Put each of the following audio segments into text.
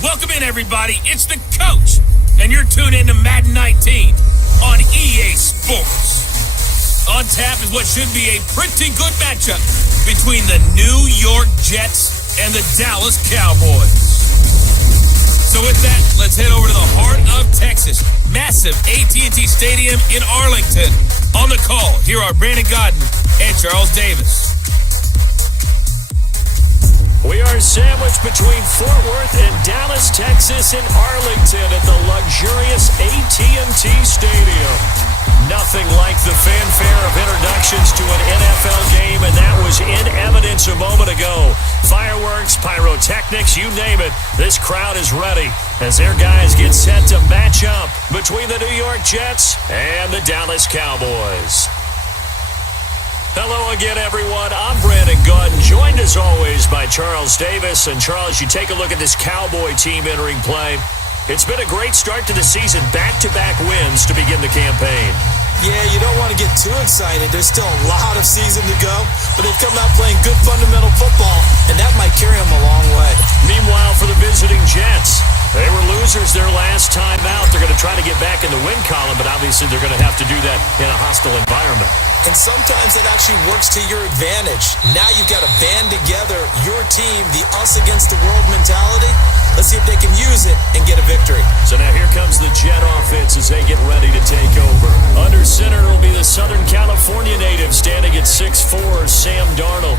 Welcome in, everybody. It's the coach, and you're tuned in to Madden 19 on EA Sports. On tap is what should be a pretty good matchup between the New York Jets and the Dallas Cowboys. So with that, let's head over to the heart of Texas. Massive AT&T Stadium in Arlington. On the call, here are Brandon Godden and Charles Davis. We are sandwiched between Fort Worth and Dallas, Texas in Arlington at the luxurious AT&T Stadium. Nothing like the fanfare of introductions to an NFL game, and that was in evidence a moment ago. Fireworks, pyrotechnics, you name it. This crowd is ready as their guys get set to match up between the New York Jets and the Dallas Cowboys. Hello again, everyone. I'm Brandon Godden, joined as always by Charles Davis. And Charles, you take a look at this Cowboy team entering play. It's been a great start to the season, back-to-back wins to begin the campaign. Yeah, you don't want to get too excited. There's still a lot of season to go, but they've come out playing good fundamental football, and that might carry them a long way. Meanwhile, for the visiting Jets, they were losers their last time out. They're going to try to get back in the win column, but obviously they're going to have to do that in a hostile environment. And sometimes it actually works to your advantage. Now you've got to band together your team, the us against the world mentality. Let's see if they can use it and get a victory. So now here comes the Jet offense as they get ready to take over. Under center will be the Southern California native standing at 6'4", Sam Darnold.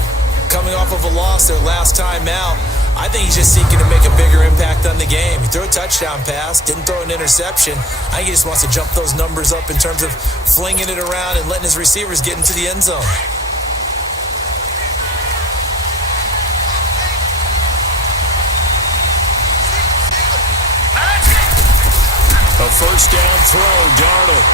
Coming off of a loss their last time out, I think he's just seeking to make a bigger impact on the game. He threw a touchdown pass, didn't throw an interception. I think he just wants to jump those numbers up in terms of flinging it around and letting his receivers get into the end zone. A first down throw, Darnold.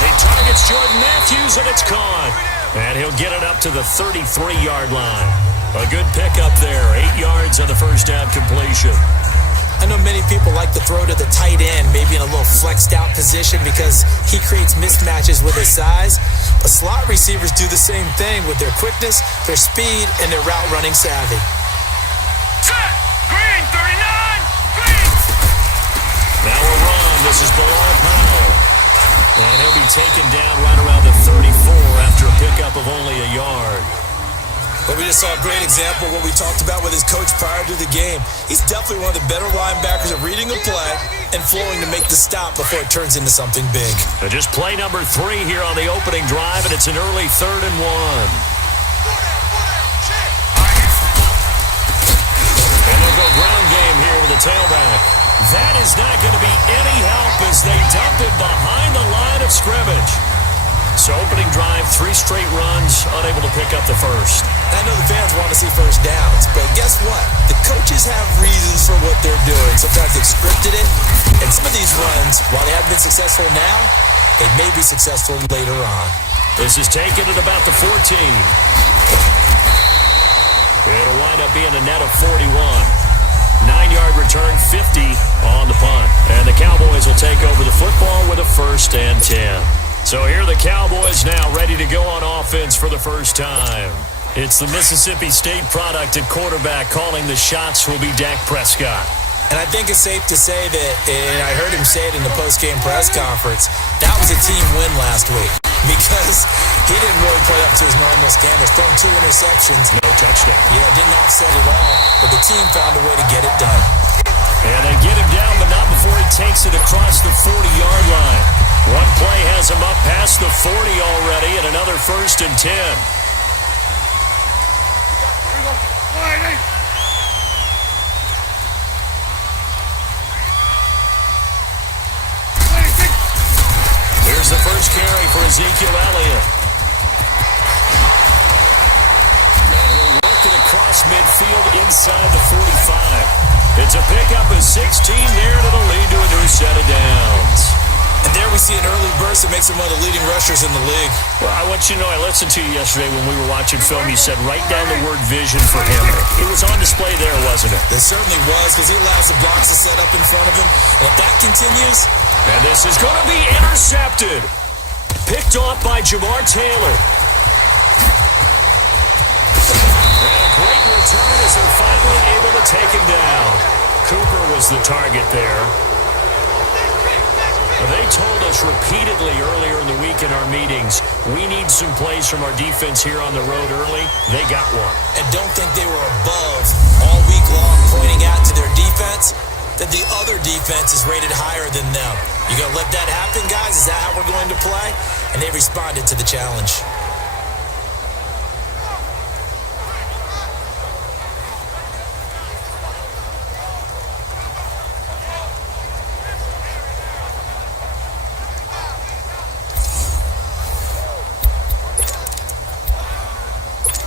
He targets Jordan Matthews, and it's caught. And he'll get it up to the 33-yard line. A good pickup there, 8 yards on the first down completion. I know many people like to throw to the tight end, maybe in a little flexed out position because he creates mismatches with his size. But slot receivers do the same thing with their quickness, their speed, and their route running savvy. Set! Green, 39! Green! Now a run. This is Bilal Powell. And he'll be taken down right around the 34 after a pickup of only a yard. But we just saw a great example of what we talked about with his coach prior to the game. He's definitely one of the better linebackers at reading a play and flowing to make the stop before it turns into something big. Just play number 3 here on the opening drive, and it's an early 3rd and 1. And they'll go ground game here with the tailback. That is not going to be any help as they dump it behind the line of scrimmage. So opening drive, 3 straight runs, unable to pick up the first. I know the fans want to see first downs, but guess what? The coaches have reasons for what they're doing. Sometimes they've scripted it, and some of these runs, while they haven't been successful now, they may be successful later on. This is taken at about the 14. It'll wind up being a net of 41. 9-yard return, 50 on the punt. And the Cowboys will take over the football with a 1st and 10. So here are the Cowboys now ready to go on offense for the first time. It's the Mississippi State product at quarterback. Calling the shots will be Dak Prescott. And I think it's safe to say that, and I heard him say it in the post-game press conference, that was a team win last week because he didn't really play up to his normal standards, throwing 2 interceptions. No touchdown. Yeah, didn't offset at all, but the team found a way to get it done. And they get him down, but not before he takes it across the 40-yard line. One play has him up past the 40 already, and another 1st and 10. Here's the first carry for Ezekiel Elliott. And he'll work it across midfield inside the 45. It's a pickup of 16 there, and it'll lead to a new set of downs. And there we see an early burst that makes him one of the leading rushers in the league. Well, I want you to know, I listened to you yesterday when we were watching film. You said write down the word vision for him. It was on display there, wasn't it? It certainly was, because he allows the blocks to set up in front of him. And if that continues... And this is going to be intercepted. Picked off by Jamar Taylor. And a great return as they're finally able to take him down. was the target there. They told us repeatedly earlier in the week in our meetings, we need some plays from our defense here on the road early. They got one. And don't think they were above all week long pointing out to their defense that the other defense is rated higher than them. You going to let that happen, guys? Is that how we're going to play? And they responded to the challenge.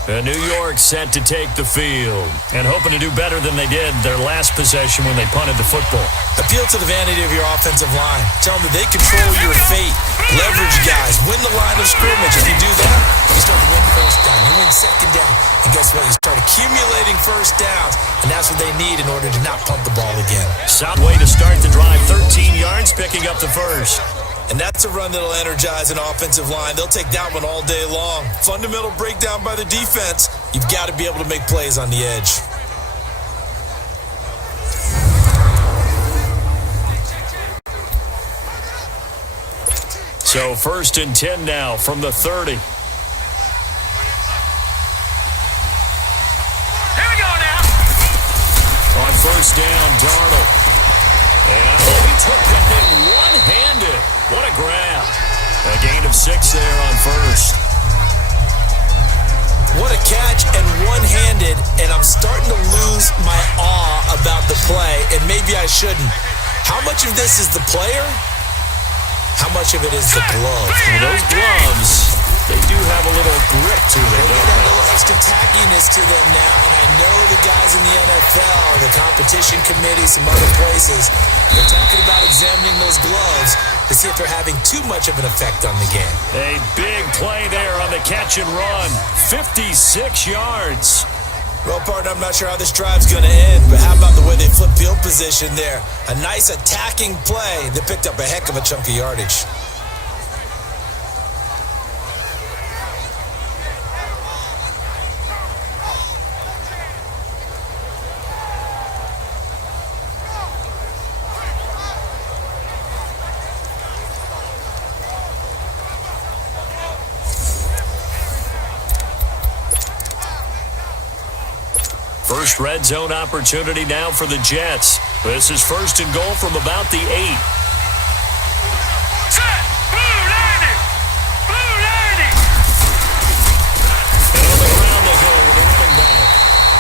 And New York set to take the field and hoping to do better than they did their last possession when they punted the football. Appeal to the vanity of your offensive line. Tell them that they control your fate. Leverage guys. Win the line of scrimmage. If you do that, you start to win first down. You win second down. And guess what? You start accumulating first downs. And that's what they need in order to not punt the ball again. Solid way to start the drive. 13 yards, picking up the first. And that's a run that'll energize an offensive line. They'll take that one all day long. Fundamental breakdown by the defense. You've got to be able to make plays on the edge. So 1st and 10 now from the 30. Here we go now. On 1st down, Darnold. And he took that thing one-handed. What a grab. A gain of 6 there on 1st. What a catch and one-handed, and I'm starting to lose my awe about the play, and maybe I shouldn't. How much of this is the player? How much of it is the glove? Well, those gloves, they do have a little grip to them, They don't got a they? little extra tackiness to them now, and I know the guys in the NFL, the competition committee, some other places, they're talking about examining those gloves to see if they're having too much of an effect on the game. A big play there on the catch and run. 56 yards. Well, partner, I'm not sure how this drive's going to end, but how about the way they flip field position there? A nice attacking play that picked up a heck of a chunk of yardage. First red zone opportunity now for the Jets. This is 1st and goal from about the 8. Set. Blue 90. Blue 90. And on the ground they go with the running back.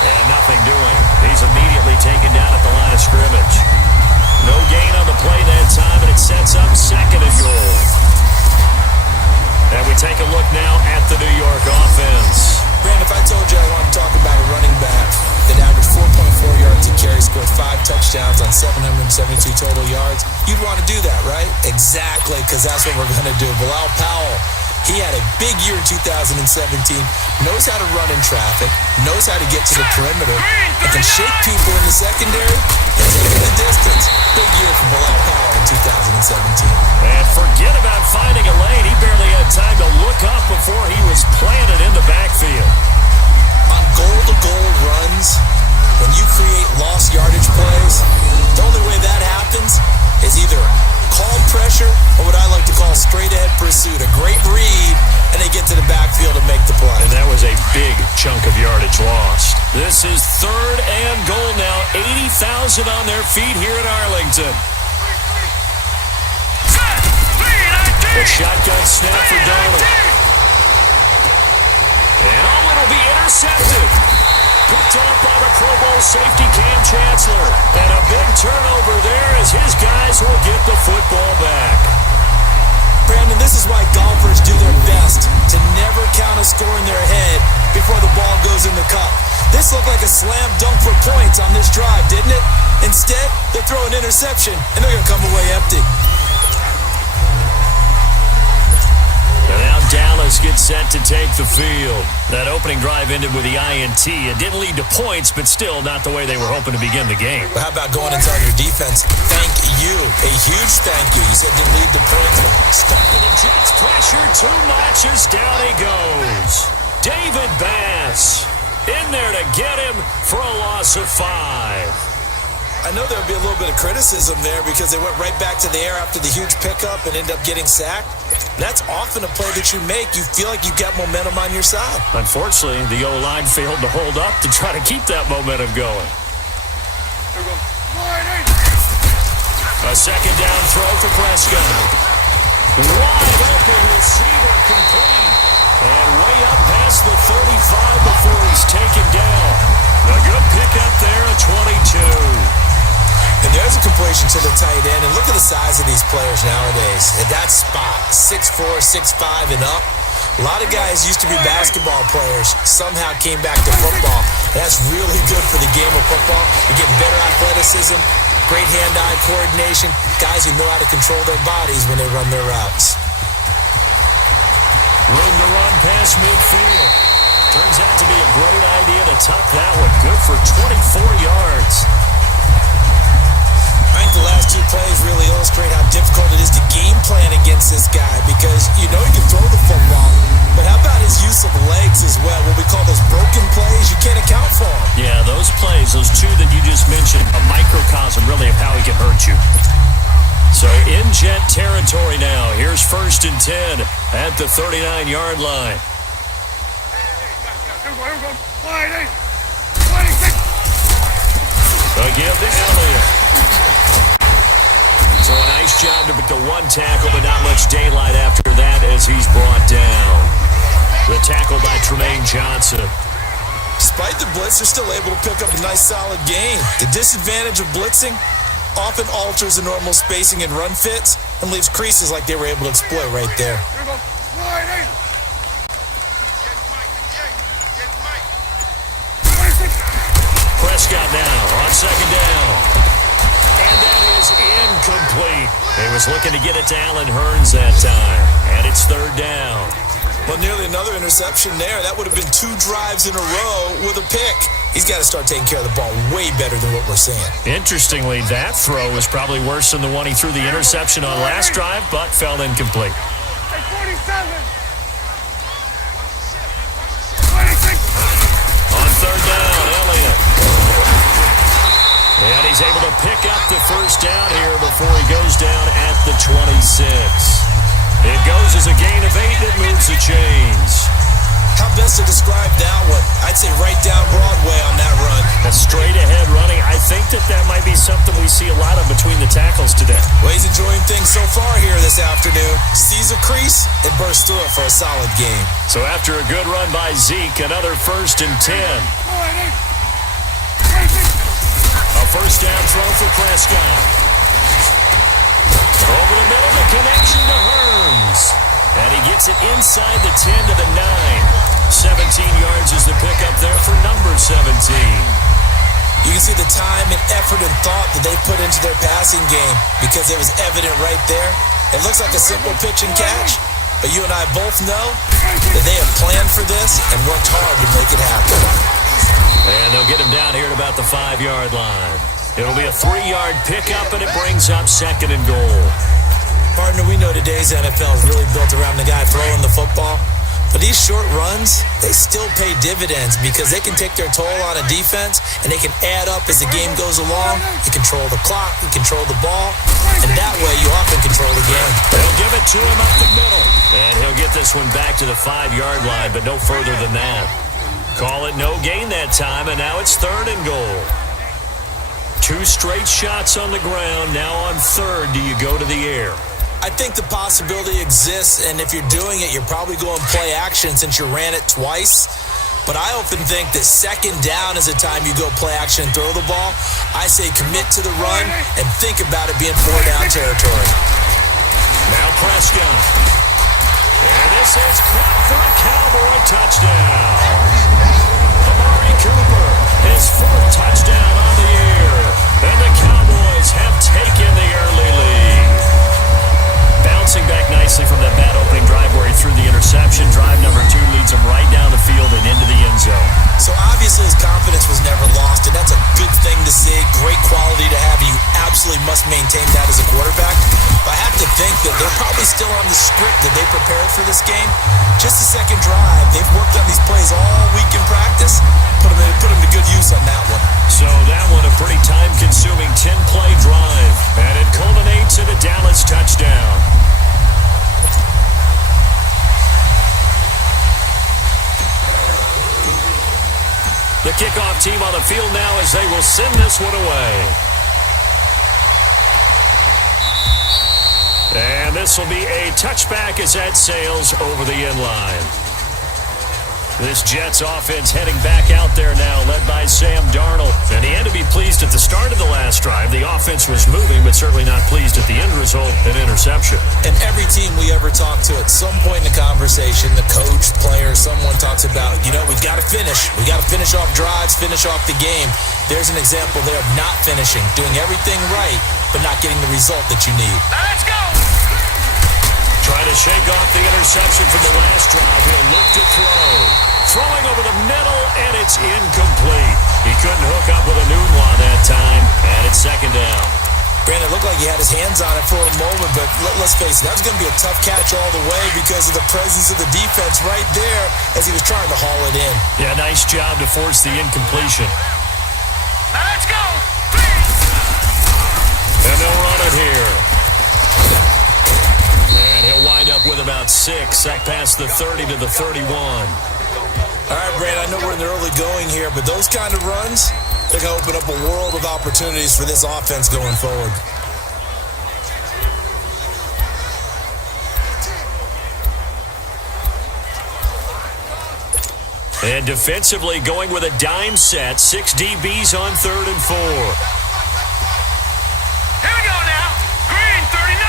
And nothing doing. He's immediately taken down at the line of scrimmage. No gain on the play that time, and it sets up 2nd and goal. And we take a look now at the New York offense. Brandon, if I told you I want to talk about a running back that averaged 4.4 yards a carry, scored 5 touchdowns on 772 total yards, you'd want to do that, right? Exactly, because that's what we're going to do. Bilal Powell, he had a big year in 2017, knows how to run in traffic, knows how to get to the perimeter, and can shake people in the secondary and take it the distance. Big year for Bilal Powell in 2017. And forget about finding a lane. He barely had time to look up before he was planted in the backfield. On goal-to-goal runs, when you create lost yardage plays, the only way that happens is either calm pressure or what I like to call straight-ahead pursuit. A great read, and they get to the backfield and make the play. And that was a big chunk of yardage lost. This is 3rd and goal now. 80,000 on their feet here in Arlington. A shotgun snap for Darnold. And it'll be intercepted. Picked up by the Pro Bowl safety Cam Chancellor. And a big turnover there as his guys will get the football back. Brandon, this is why golfers do their best to never count a score in their head before the ball goes in the cup. This looked like a slam dunk for points on this drive, didn't it? Instead, they throw an interception, and they're going to come away empty. And now Dallas gets set to take the field. That opening drive ended with the INT. It didn't lead to points, but still not the way they were hoping to begin the game. But how about going and telling your defense, thank you, a huge thank you. You said it didn't lead to points. Stopping the Jets pressure too much as down he goes. David Bass in there to get him for a loss of 5. I know there'll be a little bit of criticism there because they went right back to the air after the huge pickup and ended up getting sacked. That's often a play that you make. You feel like you've got momentum on your side. Unfortunately, the O-line failed to hold up to try to keep that momentum going. A second down throw for Prescott. Wide open receiver complete. And way up past the 35 before he's taken down. A good pickup there at 22. And there's a completion to the tight end. And look at the size of these players nowadays. At that spot, 6'4", 6'5", and up. A lot of guys used to be basketball players, somehow came back to football. That's really good for the game of football. You get better athleticism, great hand-eye coordination, guys who know how to control their bodies when they run their routes. Room to run past midfield. Turns out to be a great idea to tuck that one. Good for 24 yards. I think the last two plays really illustrate how difficult it is to game plan against this guy because you know he can throw the football, but how about his use of legs as well? What we call those broken plays, you can't account for them. Yeah, those plays, those two that you just mentioned, a microcosm really of how he can hurt you. So in Jet territory now. Here's 1st and 10 at the 39-yard line. A give to Elliott. So a nice job to pick the one tackle, but not much daylight after that as he's brought down. The tackle by Tremaine Johnson. Despite the blitz, they're still able to pick up a nice solid gain. The disadvantage of blitzing often alters the normal spacing and run fits and leaves creases like they were able to exploit right there. Prescott now on second down. And that is incomplete. He was looking to get it to Allen Hurns that time. And it's 3rd down. Well, nearly another interception there. That would have been 2 drives in a row with a pick. He's got to start taking care of the ball way better than what we're seeing. Interestingly, that throw was probably worse than the one he threw the interception on last drive, but fell incomplete. On 3rd down, Elliott. And he's able to pick up the first down here before he goes down at the 26. It goes as a gain of 8 that moves the chains. How best to describe that one? I'd say right down Broadway on that run. That's straight ahead running. I think that might be something we see a lot of between the tackles today. Well, he's enjoying things so far here this afternoon. Sees a crease and bursts through it for a solid game. So after a good run by Zeke, another 1st and 10. A first down throw for Prescott. Over the middle, the connection to Hurns. And he gets it inside the 10 to the 9. 17 yards is the pickup there for number 17. You can see the time and effort and thought that they put into their passing game because it was evident right there. It looks like a simple pitch and catch, but you and I both know that they have planned for this and worked hard to make it happen. And they'll get him down here at about the 5-yard line. It'll be a 3-yard pickup, and it brings up 2nd and goal. Partner, we know today's NFL is really built around the guy throwing the football. But these short runs, they still pay dividends because they can take their toll on a defense and they can add up as the game goes along. You control the clock, you control the ball, and that way you often control the game. They'll give it to him up the middle. And he'll get this one back to the 5-yard line, but no further than that. Call it no gain that time, and now it's 3rd and goal. 2 straight shots on the ground. Now on 3rd, do you go to the air? I think the possibility exists, and if you're doing it, you're probably going play action since you ran it twice. But I often think that 2nd down is the time you go play action and throw the ball. I say commit to the run and think about it being 4-down territory. Now Prescott. And this is caught for a Cowboy touchdown. Amari Cooper, his 4th touchdown on the year. And the Cowboys have taken the early lead. Bouncing back nicely from that bad opening drive where he threw the interception. Drive number 2 leads him right down the field and into the end zone. So obviously his confidence was never lost, and that's a good thing to see. Great quality to have, and you absolutely must maintain that as a quarterback. But I have to think that they're probably still on the script that they prepared for this game. Just the 2nd drive. They've worked on these plays all week in practice. Put them to good use on that one. So that one a pretty time-consuming It's a Dallas touchdown. The kickoff team on the field now as they will send this one away. And this will be a touchback as that sails over the end line. This Jets offense heading back out there now, led by Sam Darnold. And he had to be pleased at the start of the last drive. The offense was moving, but certainly not pleased at the end result, an interception. And every team we ever talk to, at some point in the conversation, the coach, player, someone talks about, we've got to finish. We got to finish off drives, finish off the game. There's an example there of not finishing, doing everything right, but not getting the result that you need. Now let's go! Trying to shake off the interception from the last drive. He'll look to throw. Throwing over the middle, and it's incomplete. He couldn't hook up with a Nunwa that time, and it's second down. Brandon, it looked like he had his hands on it for a moment, but let's face it, that was going to be a tough catch all the way because of the presence of the defense right there as he was trying to haul it in. Yeah, nice job to force the incompletion. Now let's go! And they'll run it here. And he'll wind up with about 6, up past the 30 to the 31. All right, Brandon, I know we're in the early going here, but those kind of runs, they're going to open up a world of opportunities for this offense going forward. And defensively going with a dime set, 6 DBs on 3rd and 4. Here we go now. Green, 39.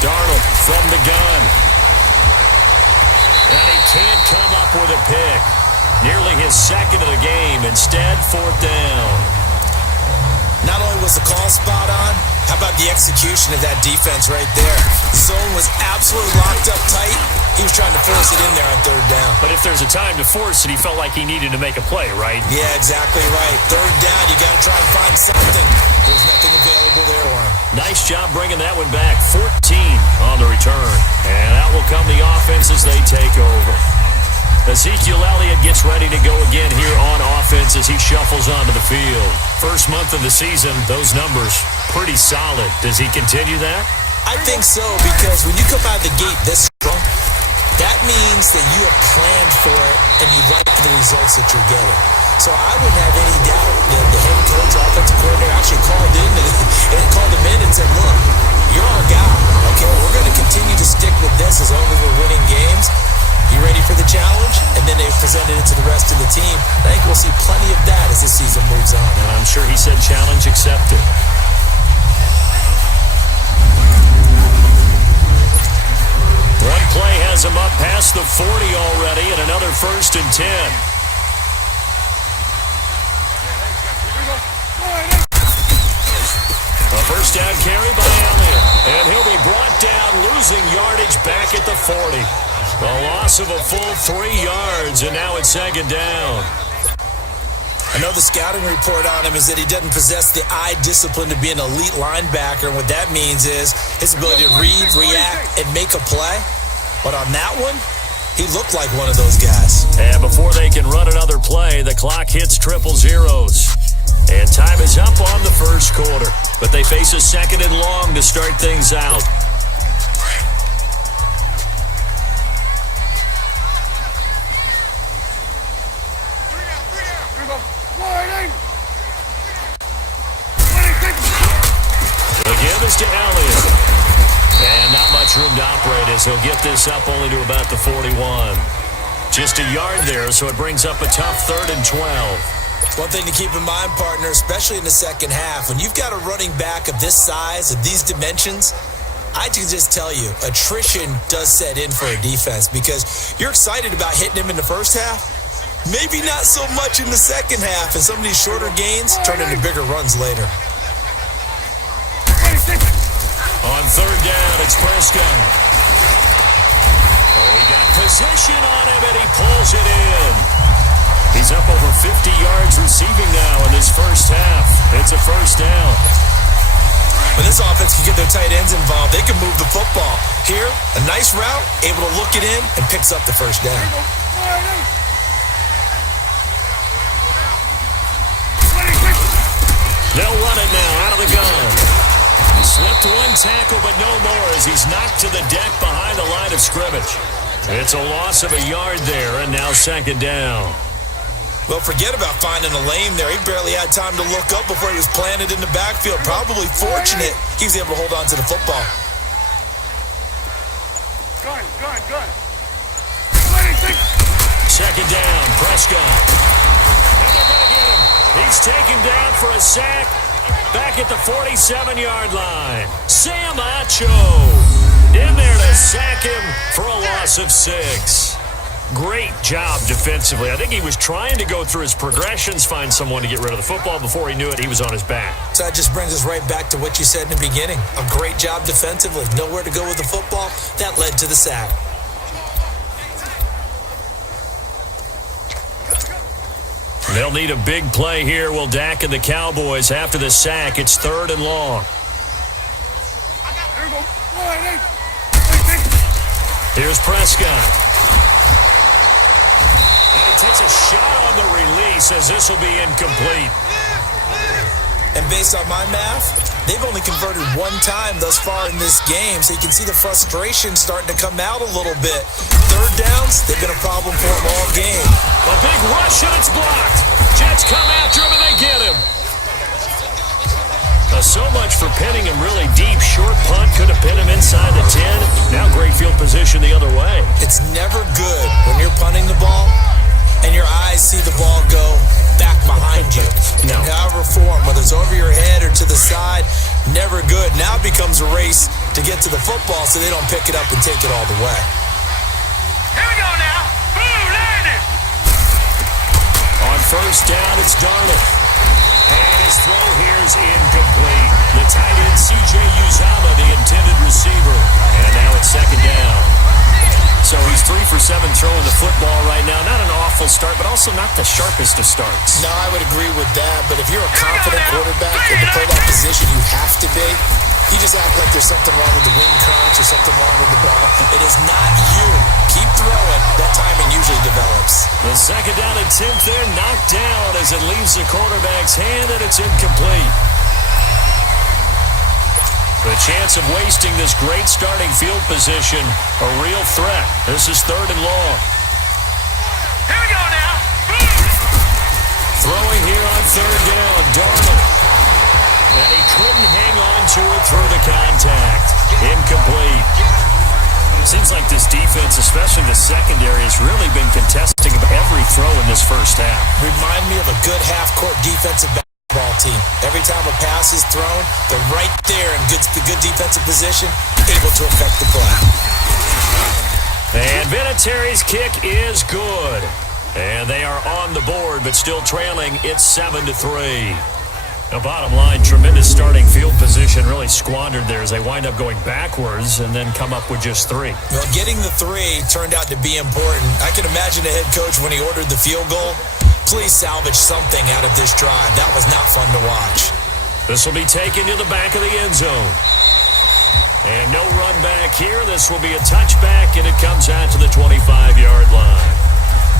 Darnold from the gun. And he can't come up with a pick. Nearly his second of the game. Instead, 4th down. Not only was the call spot on, how about the execution of that defense right there? The zone was absolutely locked up tight. He was trying to force it in there on 3rd down. But if there's a time to force it, he felt like he needed to make a play, right? Yeah, exactly right. 3rd down, you got to try and find something. There's nothing available there for him. Nice job bringing that one back. 14 on the return. And out will come the offense as they take over. Ezekiel Elliott gets ready to go again here on offense as he shuffles onto the field. First month of the season, those numbers pretty solid. Does he continue that? I think so, because when you come out of the gate this strong, that means that you have planned for it and you like the results that you're getting. So I wouldn't have any doubt that the head coach, offensive coordinator, actually called him in and said, look, you're our guy. Okay, we're going to continue to stick with this as long as we're winning games. You ready for the challenge? And then they presented it to the rest of the team. I think we'll see plenty of that as this season moves on. And I'm sure he said challenge accepted. One play has him up past the 40 already, and another 1st and 10. A first down carry by Elliott, and he'll be brought down, losing yardage back at the 40. A loss of a full 3 yards, and now it's 2nd down. I know the scouting report on him is that he doesn't possess the eye discipline to be an elite linebacker, and what that means is his ability to read, react, and make a play. But on that one, he looked like one of those guys. And before they can run another play, the clock hits 000. And time is up on the first quarter. But they face a 2nd and long to start things out. The give is to Elliott. And not much room to operate as he'll get this up only to about the 41. Just a yard there, so it brings up a tough 3rd and 12. One thing to keep in mind, partner, especially in the second half, when you've got a running back of this size, of these dimensions, I can just tell you, attrition does set in for a defense because you're excited about hitting him in the first half. Maybe not so much in the second half, and some of these shorter gains turn into bigger runs later. On 3rd down, it's Prescott. Oh, he got position on him, and he pulls it in. He's up over 50 yards receiving now in this first half. It's a first down. When this offense can get their tight ends involved, they can move the football. Here, a nice route, able to look it in, and picks up the first down. They'll run it now out of the gun. Slipped one tackle, but no more as he's knocked to the deck behind the line of scrimmage. It's a loss of a yard there, and now second down. Well, forget about finding a lane there. He barely had time to look up before he was planted in the backfield. Probably fortunate he was able to hold on to the football. Gun. Second down, Prescott. And they're going to get him. He's taken down for a sack back at the 47-yard line. Sam Acho in there to sack him for a loss of 6. Great job defensively. I think he was trying to go through his progressions, find someone to get rid of the football. Before he knew it, he was on his back. So that just brings us right back to what you said in the beginning. A great job defensively. Nowhere to go with the football. That led to the sack. They'll need a big play here, will Dak and the Cowboys. After the sack, it's 3rd and long. Here's Prescott. And he takes a shot on the release as this will be incomplete. And based on my math, they've only converted one time thus far in this game, so you can see the frustration starting to come out a little bit. 3rd downs, they've been a problem for them all game. A big rush and it's blocked. Jets come after him and they get him. So much for pinning him really deep. Short punt could have pinned him inside the 10. Now great field position the other way. It's never good when you're punting the ball and your eyes see the ball go back behind you. No. In however form, whether it's over your head or to the side, never good. Now it becomes a race to get to the football so they don't pick it up and take it all the way. Here we go now. Boom, landed. On first down, it's Darnold. And his throw here is incomplete. The tight end, C.J. Uzama, the intended receiver. And now it's second down. So he's 3 for 7 throwing the football right now. Not an awful start, but also not the sharpest of starts. No, I would agree with that. But if you're a confident quarterback and to play that position, you have to be. You just act like there's something wrong with the wind currents or something wrong with the ball. It is not you. Keep throwing. That timing usually develops. The second down and 10th there, knocked down as it leaves the quarterback's hand, and it's incomplete. The chance of wasting this great starting field position, a real threat. This is 3rd and long. Here we go now. Boom. Throwing here on 3rd down, Darnold. And he couldn't hang on to it through the contact. Incomplete. Seems like this defense, especially the secondary, has really been contesting every throw in this first half. Remind me of a good half-court defensive basketball team. Every time a pass is thrown, they're right there in good defensive position, able to affect the play. And Vinatieri's kick is good. And they are on the board, but still trailing. It's 7-3. The bottom line, tremendous starting field position, really squandered there as they wind up going backwards and then come up with just 3. Well, getting the 3 turned out to be important. I can imagine the head coach when he ordered the field goal. Please salvage something out of this drive. That was not fun to watch. This will be taken to the back of the end zone. And no run back here. This will be a touchback, and it comes out to the 25-yard line.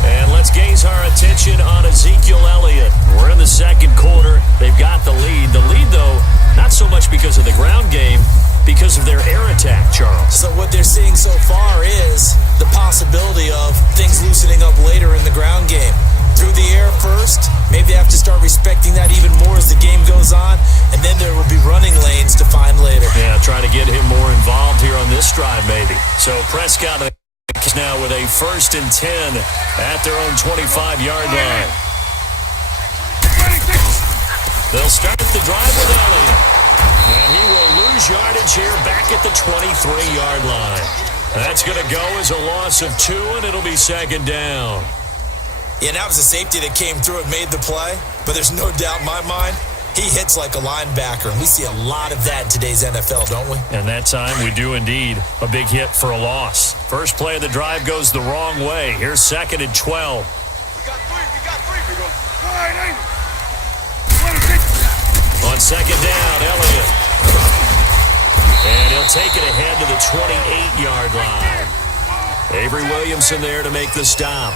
And let's gaze our attention on Ezekiel Elliott. We're in the second quarter. They've got the lead. The lead, though, not so much because of the ground game, because of their air attack, Charles. So what they're seeing so far is the possibility of things loosening up later in the ground game. Through the air first, maybe they have to start respecting that even more as the game goes on, and then there will be running lanes to find later. Yeah, try to get him more involved here on this drive, maybe. So Prescott now with a 1st and 10 at their own 25-yard line. They'll start the drive with Elliott. And he will lose yardage here back at the 23-yard line. That's going to go as a loss of 2, and it'll be second down. Yeah, that was a safety that came through and made the play, but there's no doubt in my mind, he hits like a linebacker, and we see a lot of that in today's NFL, don't we? And that time we do indeed. A big hit for a loss. First play of the drive goes the wrong way. Here's 2nd and 12. We got three. On second down, Elliott. And he'll take it ahead to the 28-yard line. Avery Williamson there to make the stop.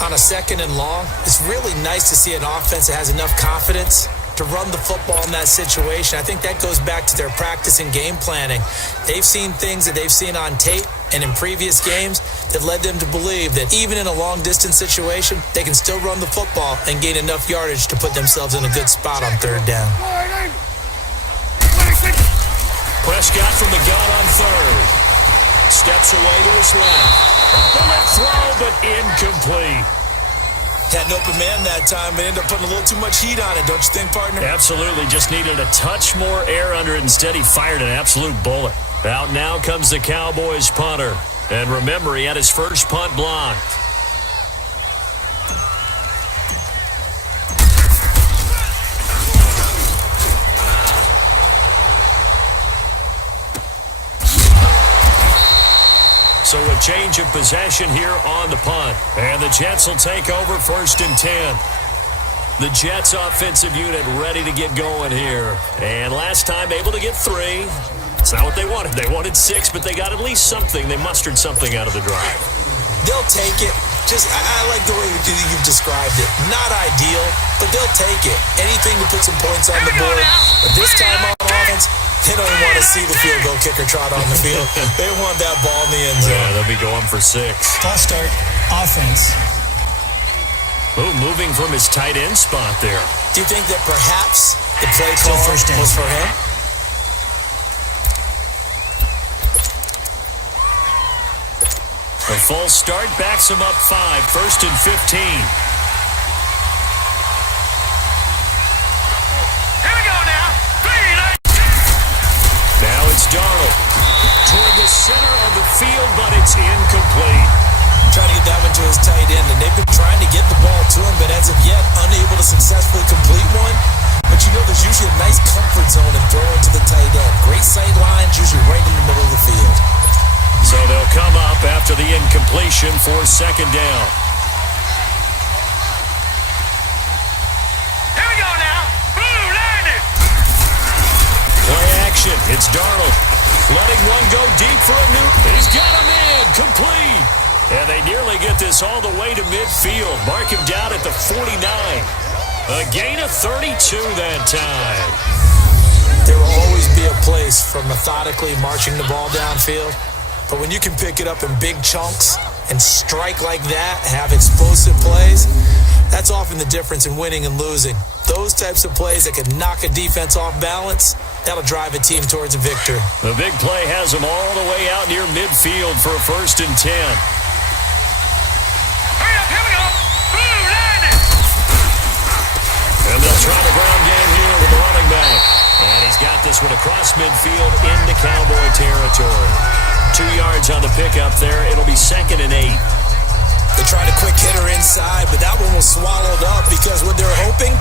On a 2nd and long, it's really nice to see an offense that has enough confidence to run the football in that situation. I think that goes back to their practice and game planning. They've seen things that they've seen on tape and in previous games that led them to believe that even in a long-distance situation, they can still run the football and gain enough yardage to put themselves in a good spot on third down. Prescott from the gun on third. Steps away to his left. Bullet throw, but incomplete. Had an open man that time, but ended up putting a little too much heat on it, don't you think, partner? Absolutely. Just needed a touch more air under it. Instead, he fired an absolute bullet. Out now comes the Cowboys punter. And remember, he had his first punt blocked. So a change of possession here on the punt. And the Jets will take over 1st and 10. The Jets offensive unit ready to get going here. And last time able to get 3. It's not what they wanted. They wanted 6, but they got at least something. They mustered something out of the drive. They'll take it. I like the way you've described it. Not ideal, but they'll take it. Anything to put some points on the board. But this time on offense, they don't even want to see the field goal kicker trot on the field. They want that ball in the end zone. Yeah, they'll be going for 6. False start, offense. Oh, moving from his tight end spot there. Do you think that perhaps the play call was for him? A false start backs him up 5. 1st and 15. Now it's Darnold. Toward the center of the field, but it's incomplete. Trying to get that one to his tight end, and they've been trying to get the ball to him, but as of yet, unable to successfully complete one. But you know there's usually a nice comfort zone in throwing to the tight end. Great sight lines, usually right in the middle of the field. So they'll come up after the incompletion for 2nd down. Here we go now. Blue landed. Play action. It's Darnold. Letting one go deep for a new. He's got him in. Complete. And they nearly get this all the way to midfield. Mark him down at the 49. A gain of 32 that time. There will always be a place for methodically marching the ball downfield. But when you can pick it up in big chunks and strike like that, have explosive plays, that's often the difference in winning and losing. Those types of plays that can knock a defense off balance, that'll drive a team towards a victory. The big play has them all the way out near midfield for a 1st and 10. Hurry up, here we go. Blue landed. And they'll try the ground game here with the running back. And he's got this one across midfield into Cowboy territory. 2 yards on the pickup there. It'll be 2nd and 8. They tried a quick hitter inside, but that one was swallowed up because what they're hoping,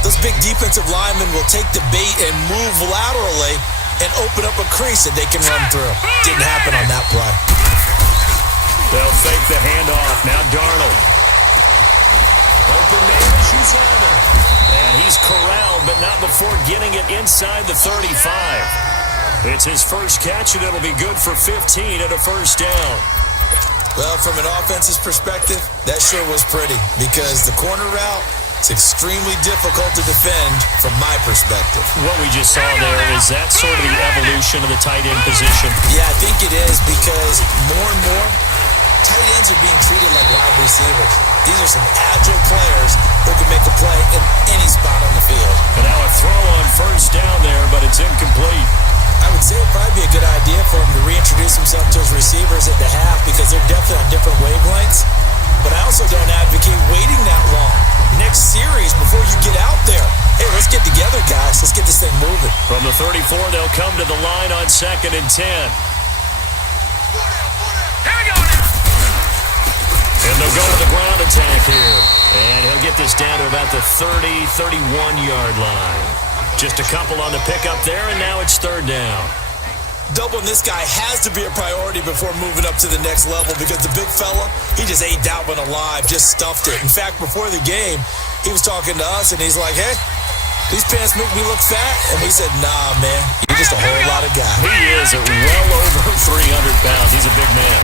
those big defensive linemen will take the bait and move laterally and open up a crease that they can run through. Didn't happen on that play. They'll fake the handoff. Now Darnold. Open man to Shoshana. And he's corralled, but not before getting it inside the 35. It's his first catch, and it'll be good for 15 at a 1st down. Well, from an offense's perspective, that sure was pretty because the corner route is extremely difficult to defend from my perspective. What we just saw there, is that sort of the evolution of the tight end position? Yeah, I think it is because more and more, tight ends are being treated like wide receivers. These are some agile players who can make a play in any spot on the field. And now a throw on 1st down there, but it's incomplete. I would say it'd probably be a good idea for him to reintroduce himself to his receivers at the half because they're definitely on different wavelengths. But I also don't advocate waiting that long. Next series, before you get out there, hey, let's get together, guys. Let's get this thing moving. From the 34, they'll come to the line on 2nd and 10. Here we go now. And they'll go with the ground attack here. And he'll get this down to about the 30, 31-yard line. Just a couple on the pickup there, and now it's 3rd down. Doubling this guy has to be a priority before moving up to the next level because the big fella, he just ate that one alive, just stuffed it. In fact, before the game, he was talking to us, and he's like, hey, these pants make me look fat? And we said, nah, man, you're just a whole lot of guy. He is well over 300 pounds. He's a big man.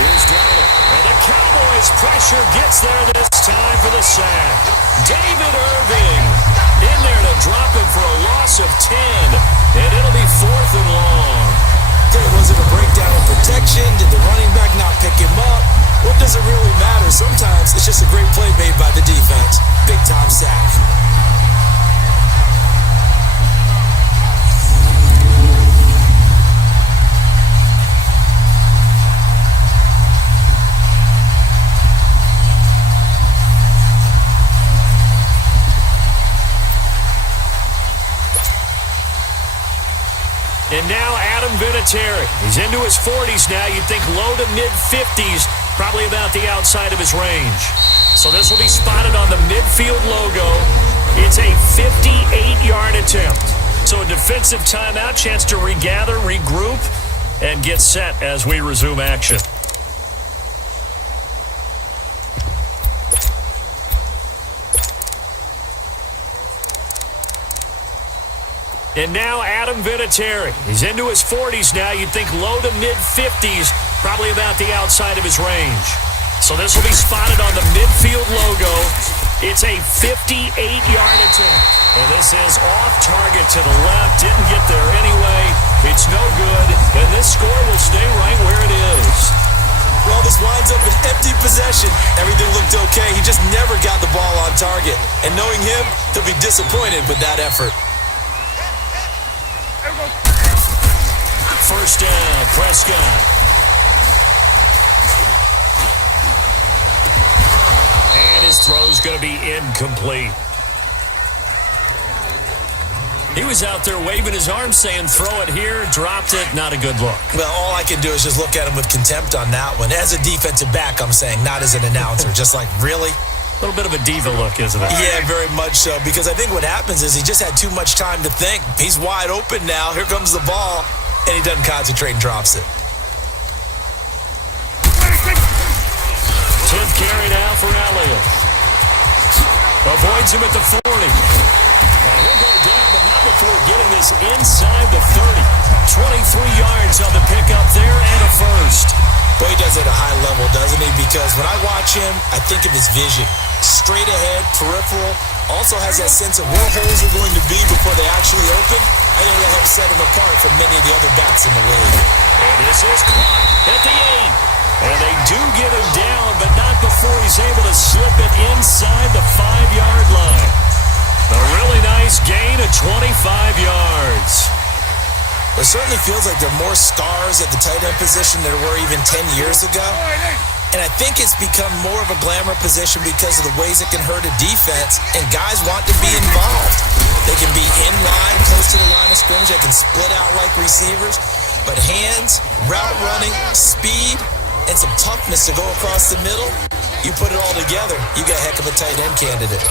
Here's Darnold. And the Cowboys pressure gets there this time for the sack. David Irving in there pick him up. What does it really matter? Sometimes it's just a great play made by the defense. Big time sack. And now Adam Vinatieri. He's into his 40s now. You'd think low to mid-50s, probably about the outside of his range. So this will be spotted on the midfield logo. It's a 58-yard attempt. So a defensive timeout, chance to regather, regroup, and get set as we resume action. And now Adam Vinatieri. He's into his 40s now. You'd think low to mid-50s, probably about the outside of his range. So this will be spotted on the midfield logo. It's a 58-yard attempt. And this is off target to the left. Didn't get there anyway. It's no good. And this score will stay right where it is. Well, this winds up an empty possession. Everything looked okay. He just never got the ball on target. And knowing him, he'll be disappointed with that effort. First down, Prescott. And his throw's going to be incomplete. He was out there waving his arms saying, throw it here, dropped it, not a good look. Well, all I can do is just look at him with contempt on that one. As a defensive back, I'm saying, not as an announcer. Just like, really? A little bit of a diva look, isn't it? Yeah, very much so. Because I think what happens is he just had too much time to think. He's wide open now. Here comes the ball. And he doesn't concentrate and drops it. 10th carry now for Elliott. Avoids him at the 40. Now he'll go down, but not before getting this inside the 30. 23 yards on the pickup there and a first. Boy, he does it at a high level, doesn't he? Because when I watch him, I think of his vision. Straight ahead, peripheral. Also has that sense of where holes are going to be before they actually open. I think that helps set him apart from many of the other backs in the league. And this is caught at the 8. And they do get him down, but not before he's able to slip it inside the 5-yard line. A really nice gain of 25 yards. It certainly feels like there are more stars at the tight end position than there were even 10 years ago. And I think it's become more of a glamour position because of the ways it can hurt a defense, and guys want to be involved. They can be in line, close to the line of scrimmage. They can split out like receivers. But hands, route running, speed, and some toughness to go across the middle, you put it all together, you got a heck of a tight end candidate.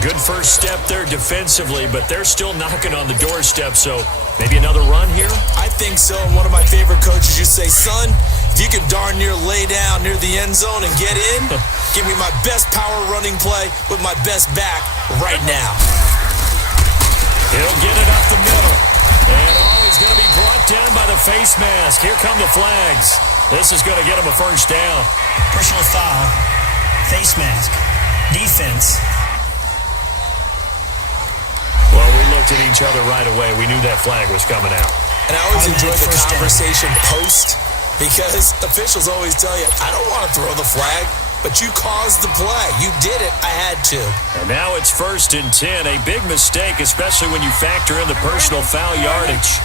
Good first step there defensively, but they're still knocking on the doorstep, so maybe another run here? I think so. One of my favorite coaches used to say, son, if you could darn near lay down near the end zone and get in, give me my best power running play with my best back right now. He'll get it up the middle. And he's going to be brought down by the face mask. Here come the flags. This is going to get him a first down. Personal foul, face mask, defense. Well, we looked at each other right away. We knew that flag was coming out. And I always enjoy the conversation post, because officials always tell you, I don't want to throw the flag, but you caused the play. You did it. I had to. And now it's 1st and 10. A big mistake, especially when you factor in the personal foul yardage.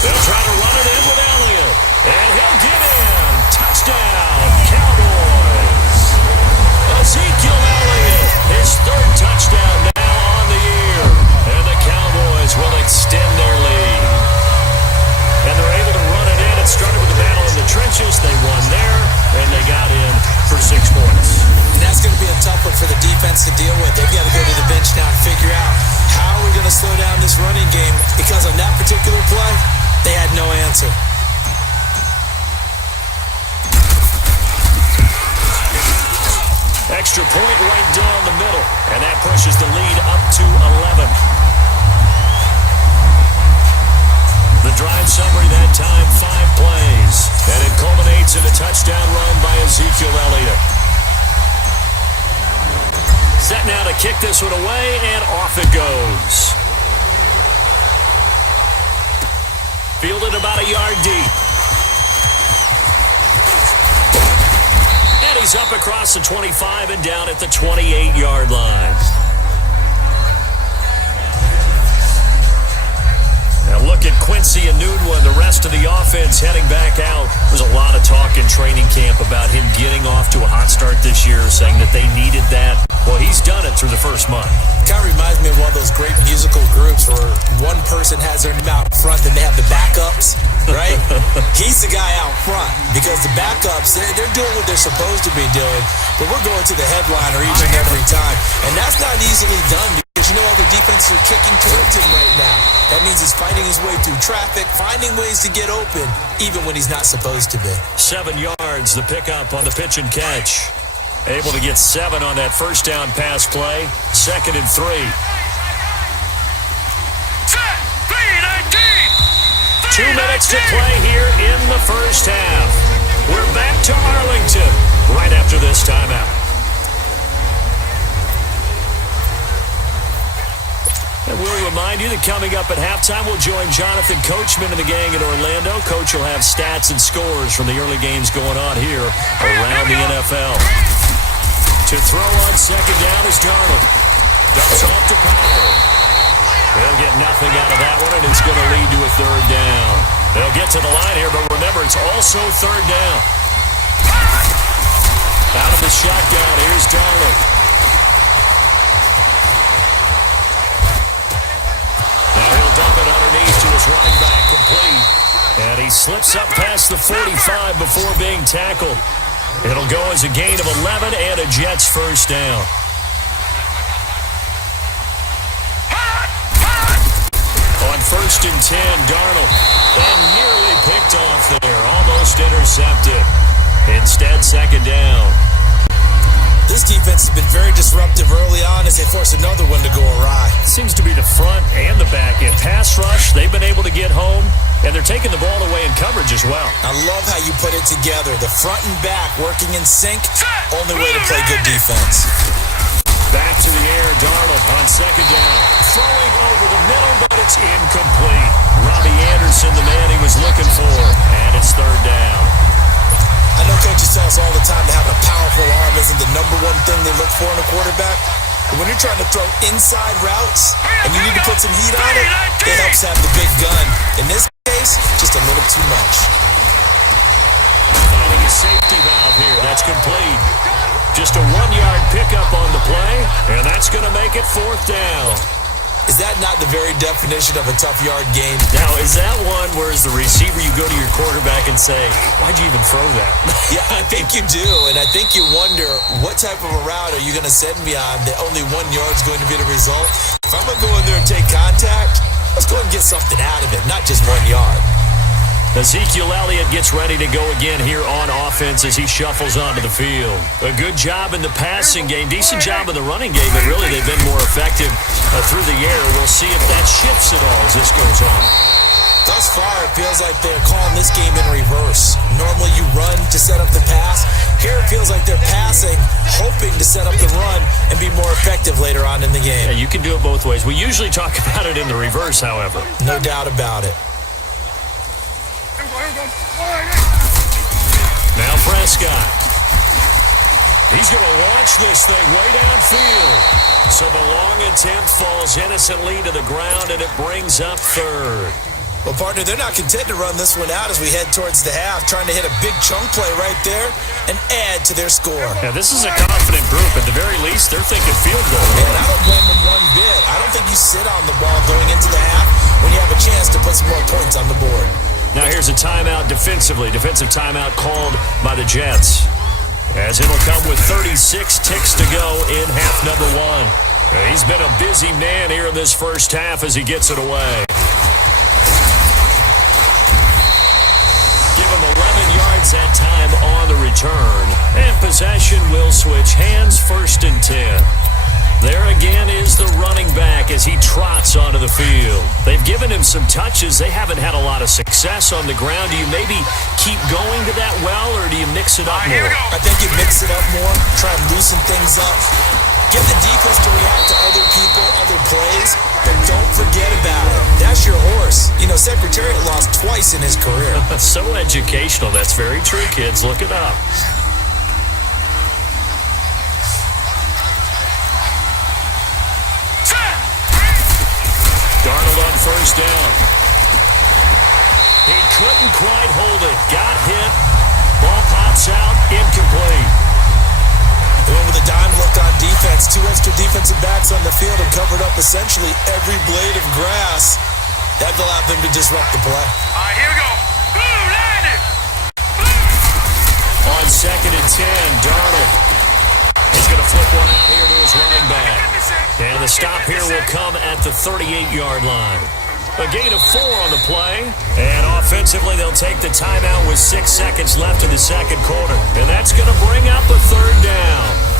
They'll try to run it in with Elliott. And he'll get in. Touchdown, Cowboys. Ezekiel Elliott, his 3rd touchdown now on the year. And the Cowboys will extend their lead. And they're able to run it in. It started with the battle in the trenches. They won there, and they got in for 6 points. And that's going to be a tough one for the defense to deal with. They've got to go to the bench now and figure out how we're going to slow down this running game, because on that particular play, they had no answer. Extra point right down the middle, and that pushes the lead up to 11. The drive summary that time, 5 plays, and it culminates in a touchdown run by Ezekiel Elliott. Set now to kick this one away, and off it goes. Fielded about a yard deep. And he's up across the 25 and down at the 28-yard line. Now look at Quincy and Enunwa and the rest of the offense heading back out. There's a lot of talk in training camp about him getting off to a hot start this year, saying that they needed that. Well, he's done it through the first month. Kind of reminds me of one of those great musical groups where one person has their name out front and they have the backups, right? He's the guy out front because the backups, they're doing what they're supposed to be doing, but we're going to the headliner each and every time. And that's not easily done because you know all the defenses are kicking towards him right now. That means he's fighting his way through traffic, finding ways to get open, even when he's not supposed to be. 7 yards, the pickup on the pitch and catch. Able to get 7 on that first down pass play. 2nd and 3. 2 minutes to play here in the first half. We're back to Arlington right after this timeout. And we'll remind you that coming up at halftime, we'll join Jonathan Coachman and the gang in Orlando. Coach will have stats and scores from the early games going on here around the NFL. To throw on 2nd down is Darnold. Dumps off to Powell. They'll get nothing out of that one, and it's going to lead to a 3rd down. They'll get to the line here, but remember, it's also 3rd down. Out of the shotgun, here's Darnold. Now he'll dump it underneath to his running back, complete. And he slips up past the 45 before being tackled. It'll go as a gain of 11 and a Jets first down. On 1st and 10, Darnold. And nearly picked off there. Almost intercepted. Instead, 2nd down. This defense has been very disruptive early on as they force another one to go awry. Seems to be the front and the back end. Pass rush, they've been able to get home, and they're taking the ball away in coverage as well. I love how you put it together. The front and back working in sync. Only way to play good defense. Back to the air, Darnold on 2nd down. Throwing over the middle, but it's incomplete. Robbie Anderson, the man he was looking for, and it's 3rd down. I know coaches tell us all the time that having a powerful arm isn't the number one thing they look for in a quarterback. But when you're trying to throw inside routes and you need to put some heat on it, it helps have the big gun. In this case, just a little too much. Finding a safety valve here. That's complete. Just a 1-yard pickup on the play, and that's going to make it 4th down. Is that not the very definition of a tough yard game? Now, is that one where as the receiver you go to your quarterback and say, why'd you even throw that? Yeah, I think you do, and I think you wonder what type of a route are you going to send me on that only 1 yard's going to be the result? If I'm going to go in there and take contact, let's go and get something out of it, not just 1 yard. Ezekiel Elliott gets ready to go again here on offense as he shuffles onto the field. A good job in the passing game, decent job in the running game, but really they've been more effective through the air. We'll see if that shifts at all as this goes on. Thus far, it feels like they're calling this game in reverse. Normally you run to set up the pass. Here it feels like they're passing, hoping to set up the run and be more effective later on in the game. Yeah, you can do it both ways. We usually talk about it in the reverse, however. No doubt about it. Now Prescott. He's going to launch this thing way downfield. So the long attempt falls innocently to the ground, and it brings up 3rd. Well, partner, they're not content to run this one out as we head towards the half, trying to hit a big chunk play right there and add to their score. Yeah, this is a confident group. At the very least, they're thinking field goal. And I don't blame them one bit. I don't think you sit on the ball going into the half when you have a chance to put some more points on the board. Now here's a timeout defensively. Defensive timeout called by the Jets. As it'll come with 36 ticks to go in half number 1. He's been a busy man here in this first half as he gets it away. Give him 11 yards that time on the return. And possession will switch hands, 1st and 10. There again is the running back as he trots onto the field. They've given him some touches. They haven't had a lot of success on the ground. Do you maybe keep going to that well, or do you mix it up more? I think you mix it up more, try and loosen things up. Get the defense to react to other people, other plays, but don't forget about it. Ask your horse. You know, Secretariat lost twice in his career. So educational. That's very true, kids. Look it up. Darnold on first down. He couldn't quite hold it. Got hit. Ball pops out. Incomplete. They went with a dime look on defense. 2 extra defensive backs on the field and covered up essentially every blade of grass. That allowed them to disrupt the play. All right, here we go. Blue landed. On 2nd and 10, Darnold. He's going to flip one out here to his running back. And the stop here will come at the 38-yard line. A gain of 4 on the play. And offensively, they'll take the timeout with 6 seconds left in the second quarter. And that's going to bring up a 3rd down.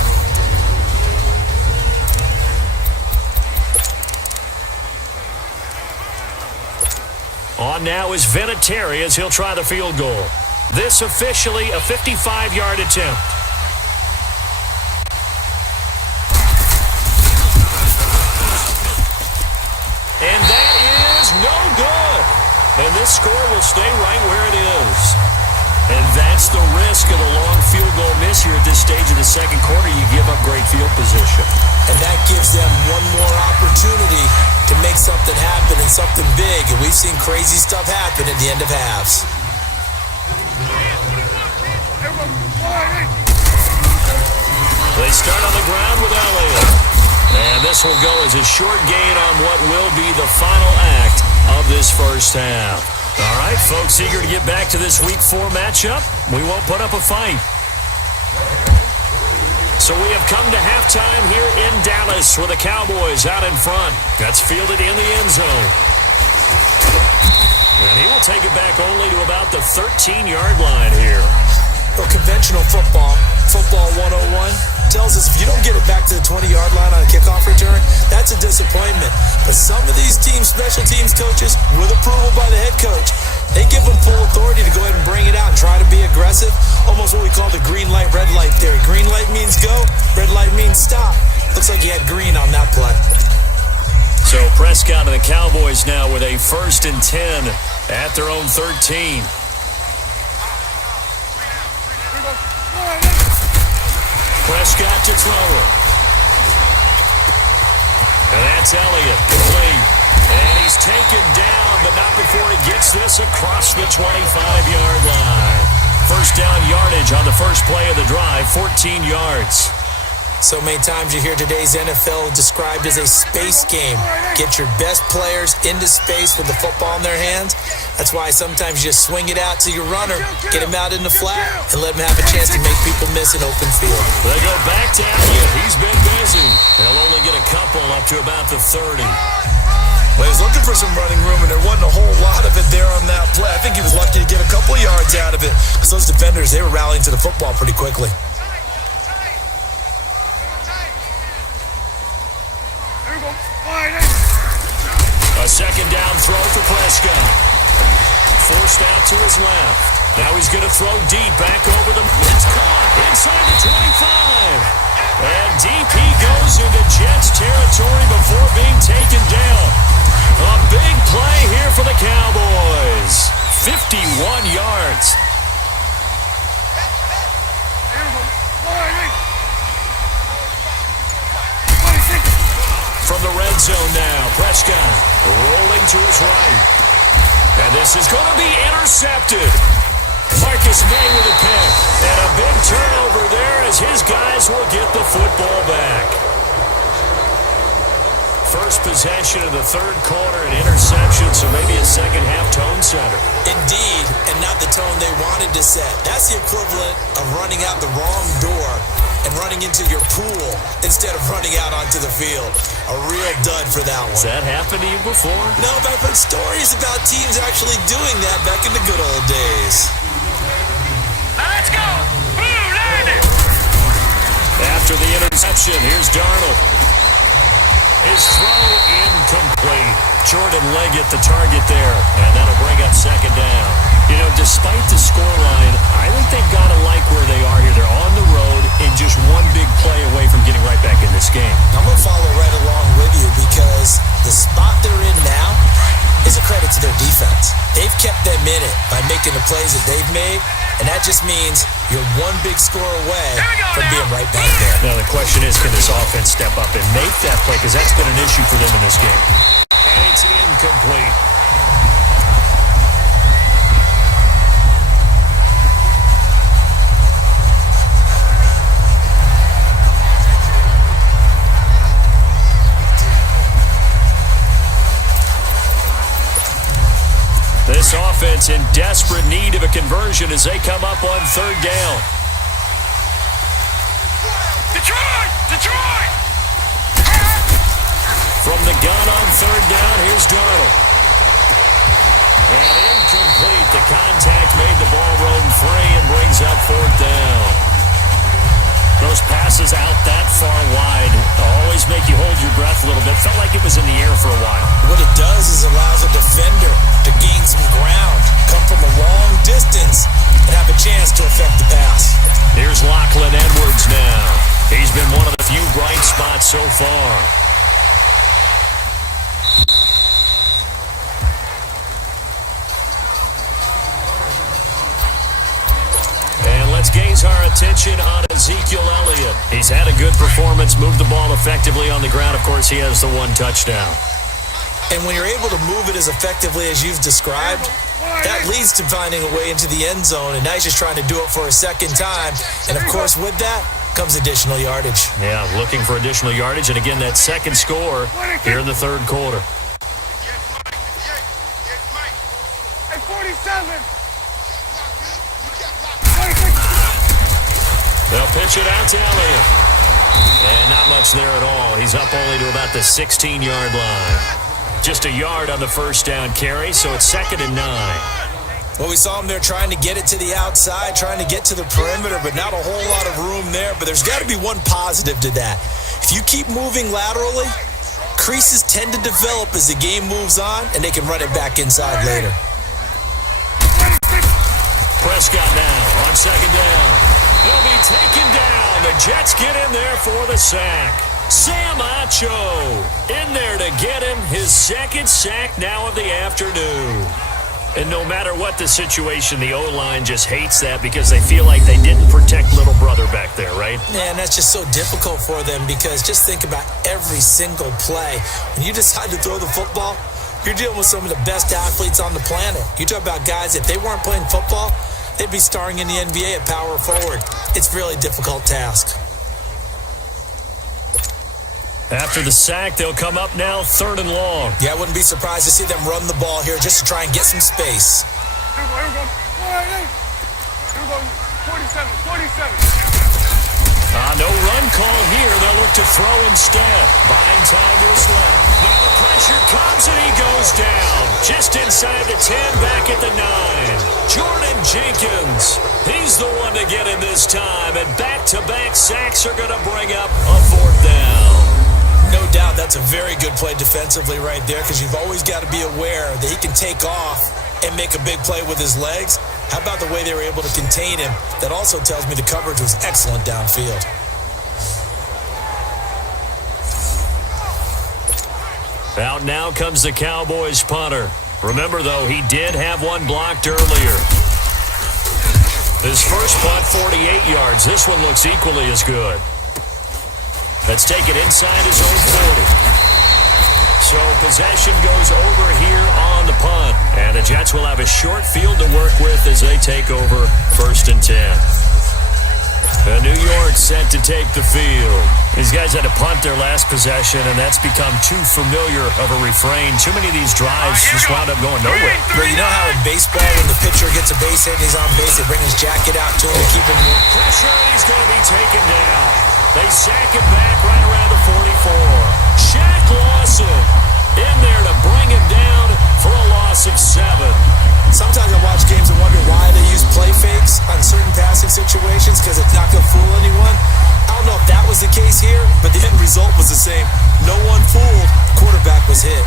On now is Vinatieri as he'll try the field goal. This officially a 55-yard attempt. And that is no good. And this score will stay right where it is. And that's the risk of a long field goal miss here at this stage of the second quarter. You give up great field position. And that gives them one more opportunity to make something happen and something big. And we've seen crazy stuff happen at the end of halves. They start on the ground with Elliott. And this will go as a short gain on what will be the final act of this first half. All right, folks, eager to get back to this Week 4 matchup. We won't put up a fight. So we have come to halftime here in Dallas with the Cowboys out in front. That's fielded in the end zone. And he will take it back only to about the 13-yard line here. Well, conventional football 101, tells us if you don't get it back to the 20-yard line on a kickoff return, that's a disappointment. But some of these teams, special teams coaches, with approval by the head coach, they give them full authority to go ahead and bring it out and try to be aggressive. Almost what we call the green light, red light theory. Green light means go, red light means stop. Looks like he had green on that play. So Prescott and the Cowboys now with a 1st and 10 at their own 13. Prescott to throw it. And that's Elliott, complete. And he's taken down, but not before he gets this across the 25-yard line. First down yardage on the first play of the drive, 14 yards. So many times you hear today's NFL described as a space game. Get your best players into space with the football in their hands. That's why sometimes you just swing it out to your runner, get him out in the flat, and let him have a chance to make people miss an open field. They go back to Elliott. He's been busy. They'll only get a couple up to about the 30. Well, he was looking for some running room, and there wasn't a whole lot of it there on that play. I think he was lucky to get a couple yards out of it. Because those defenders, they were rallying to the football pretty quickly. A second down throw for Prescott. Forced out to his left. Now he's going to throw deep back over the... It's caught inside the 25. And deep he goes into Jets territory before being taken down. A big play here for the Cowboys. 51 yards. From the red zone now, Prescott rolling to his right. And this is going to be intercepted. Marcus May with a pick. And a big turnover there as his guys will get the football back. First possession of the third quarter, an interception, so maybe a second-half tone setter. Indeed, and not the tone they wanted to set. That's the equivalent of running out the wrong door and running into your pool instead of running out onto the field. A real dud for that one. Has that happened to you before? No, but I've heard stories about teams actually doing that back in the good old days. Now let's go. Blue landed. After the interception, here's Darnold. His throw incomplete. Jordan Leggett the target there, and that'll bring up second down. You know, despite the scoreline, I think they've got to like where they are here. They're on the road and just one big play away from getting right back in this game. I'm going to follow right along with you because the spot they're in now credit to their defense. They've kept them in it by making the plays that they've made, and that just means you're one big score away from being right back there. Now the question is, can this offense step up and make that play? Because that's been an issue for them in this game. And it's incomplete. This offense in desperate need of a conversion as they come up on third down. Detroit! Detroit! From the gun on third down, here's Darnold. And incomplete. The contact made the ball roam free and brings up fourth down. Those passes out that far wide always make you hold your breath a little bit. Felt like it was in the air for a while. What it does is allows a defender to gain some ground, come from a long distance, and have a chance to affect the pass. Here's Lachlan Edwards now. He's been one of the few bright spots so far. And let's gaze our attention on Ezekiel Elliott. He's had a good performance, moved the ball effectively on the ground. Of course, he has the one touchdown. And when you're able to move it as effectively as you've described, that leads to finding a way into the end zone, and now he's just trying to do it for a second time. And, of course, with that comes additional yardage. Yeah, looking for additional yardage, and again, that second score here in the third quarter. Hey, 47! They'll pitch it out to Elliott. And not much there at all. He's up only to about the 16-yard line. Just a yard on the first down carry, so it's 2nd and 9. Well, we saw him there trying to get it to the outside, trying to get to the perimeter, but not a whole lot of room there. But there's got to be one positive to that. If you keep moving laterally, creases tend to develop as the game moves on, and they can run it back inside later. Prescott now on 2nd down. He'll be taken down. The Jets get in there for the sack. Sam Acho in there to get him his second sack now of the afternoon. And no matter what the situation, the O-line just hates that because they feel like they didn't protect little brother back there, right? Yeah, and that's just so difficult for them because just think about every single play. When you decide to throw the football, you're dealing with some of the best athletes on the planet. You talk about guys, if they weren't playing football, they'd be starring in the NBA at power forward. It's a really difficult task. After the sack, they'll come up now 3rd and long. Yeah, I wouldn't be surprised to see them run the ball here just to try and get some space. Here we go. 47. No run call here. They'll look to throw instead. Buying time to his left. Now the pressure comes and he goes down. Just inside the 10, back at the 9. Jordan Jenkins. He's the one to get in this time. And back-to-back sacks are going to bring up a 4th down. No doubt that's a very good play defensively right there because you've always got to be aware that he can take off and make a big play with his legs. How about the way they were able to contain him? That also tells me the coverage was excellent downfield. Out now comes the Cowboys punter. Remember, though, he did have one blocked earlier. His first punt, 48 yards. This one looks equally as good. Let's take it inside his own 40. So possession goes over here on the punt. And the Jets will have a short field to work with as they take over 1st and 10. New York set to take the field. These guys had to punt their last possession, and that's become too familiar of a refrain. Too many of these drives just wound up going nowhere. But you know how in baseball, when the pitcher gets a base hit and he's on base, they bring his jacket out to him to keep him warm? Pressure, and he's going to be taken down. They sack him back right around the 44. Shaq Lawson in there to bring him down for a loss of 7. Sometimes I watch games and wonder why they use play fakes on certain passing situations because it's not going to fool anyone. I don't know if that was the case here, but the end result was the same. No one fooled. Quarterback was hit.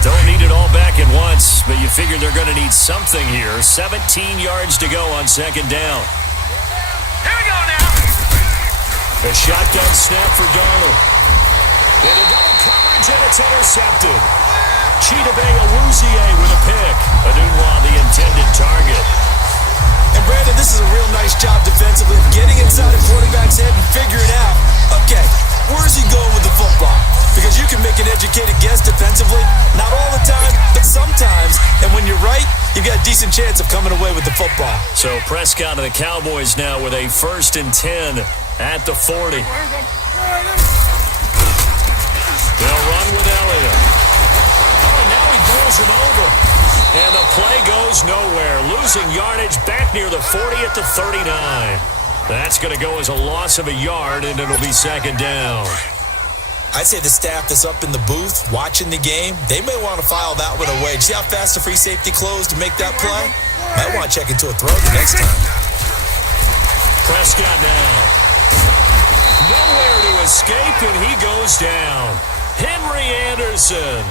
Don't need it all back at once, but you figure they're going to need something here. 17 yards to go on 2nd down. Here we go now. A shotgun snap for Darnold. Into double coverage, and it's intercepted. Chidobe Awuzie with a pick. Adunwa, the intended target. And Brandon, this is a real nice job defensively of getting inside a quarterback's head and figuring out, okay, where's he going with the football? Because you can make an educated guess defensively, not all the time, but sometimes. And when you're right, you've got a decent chance of coming away with the football. So Prescott and the Cowboys now with a 1st and 10 at the 40. They'll run with Elliott. Oh, and now he pulls him over. And the play goes nowhere. Losing yardage back near the 40 at the 39. That's going to go as a loss of a yard, and it'll be 2nd down. I'd say the staff that's up in the booth watching the game, they may want to file that one away. See how fast the free safety closed to make that play? Might want to check into a throw the next time. Prescott now. Nowhere to escape, and he goes down. Henry Anderson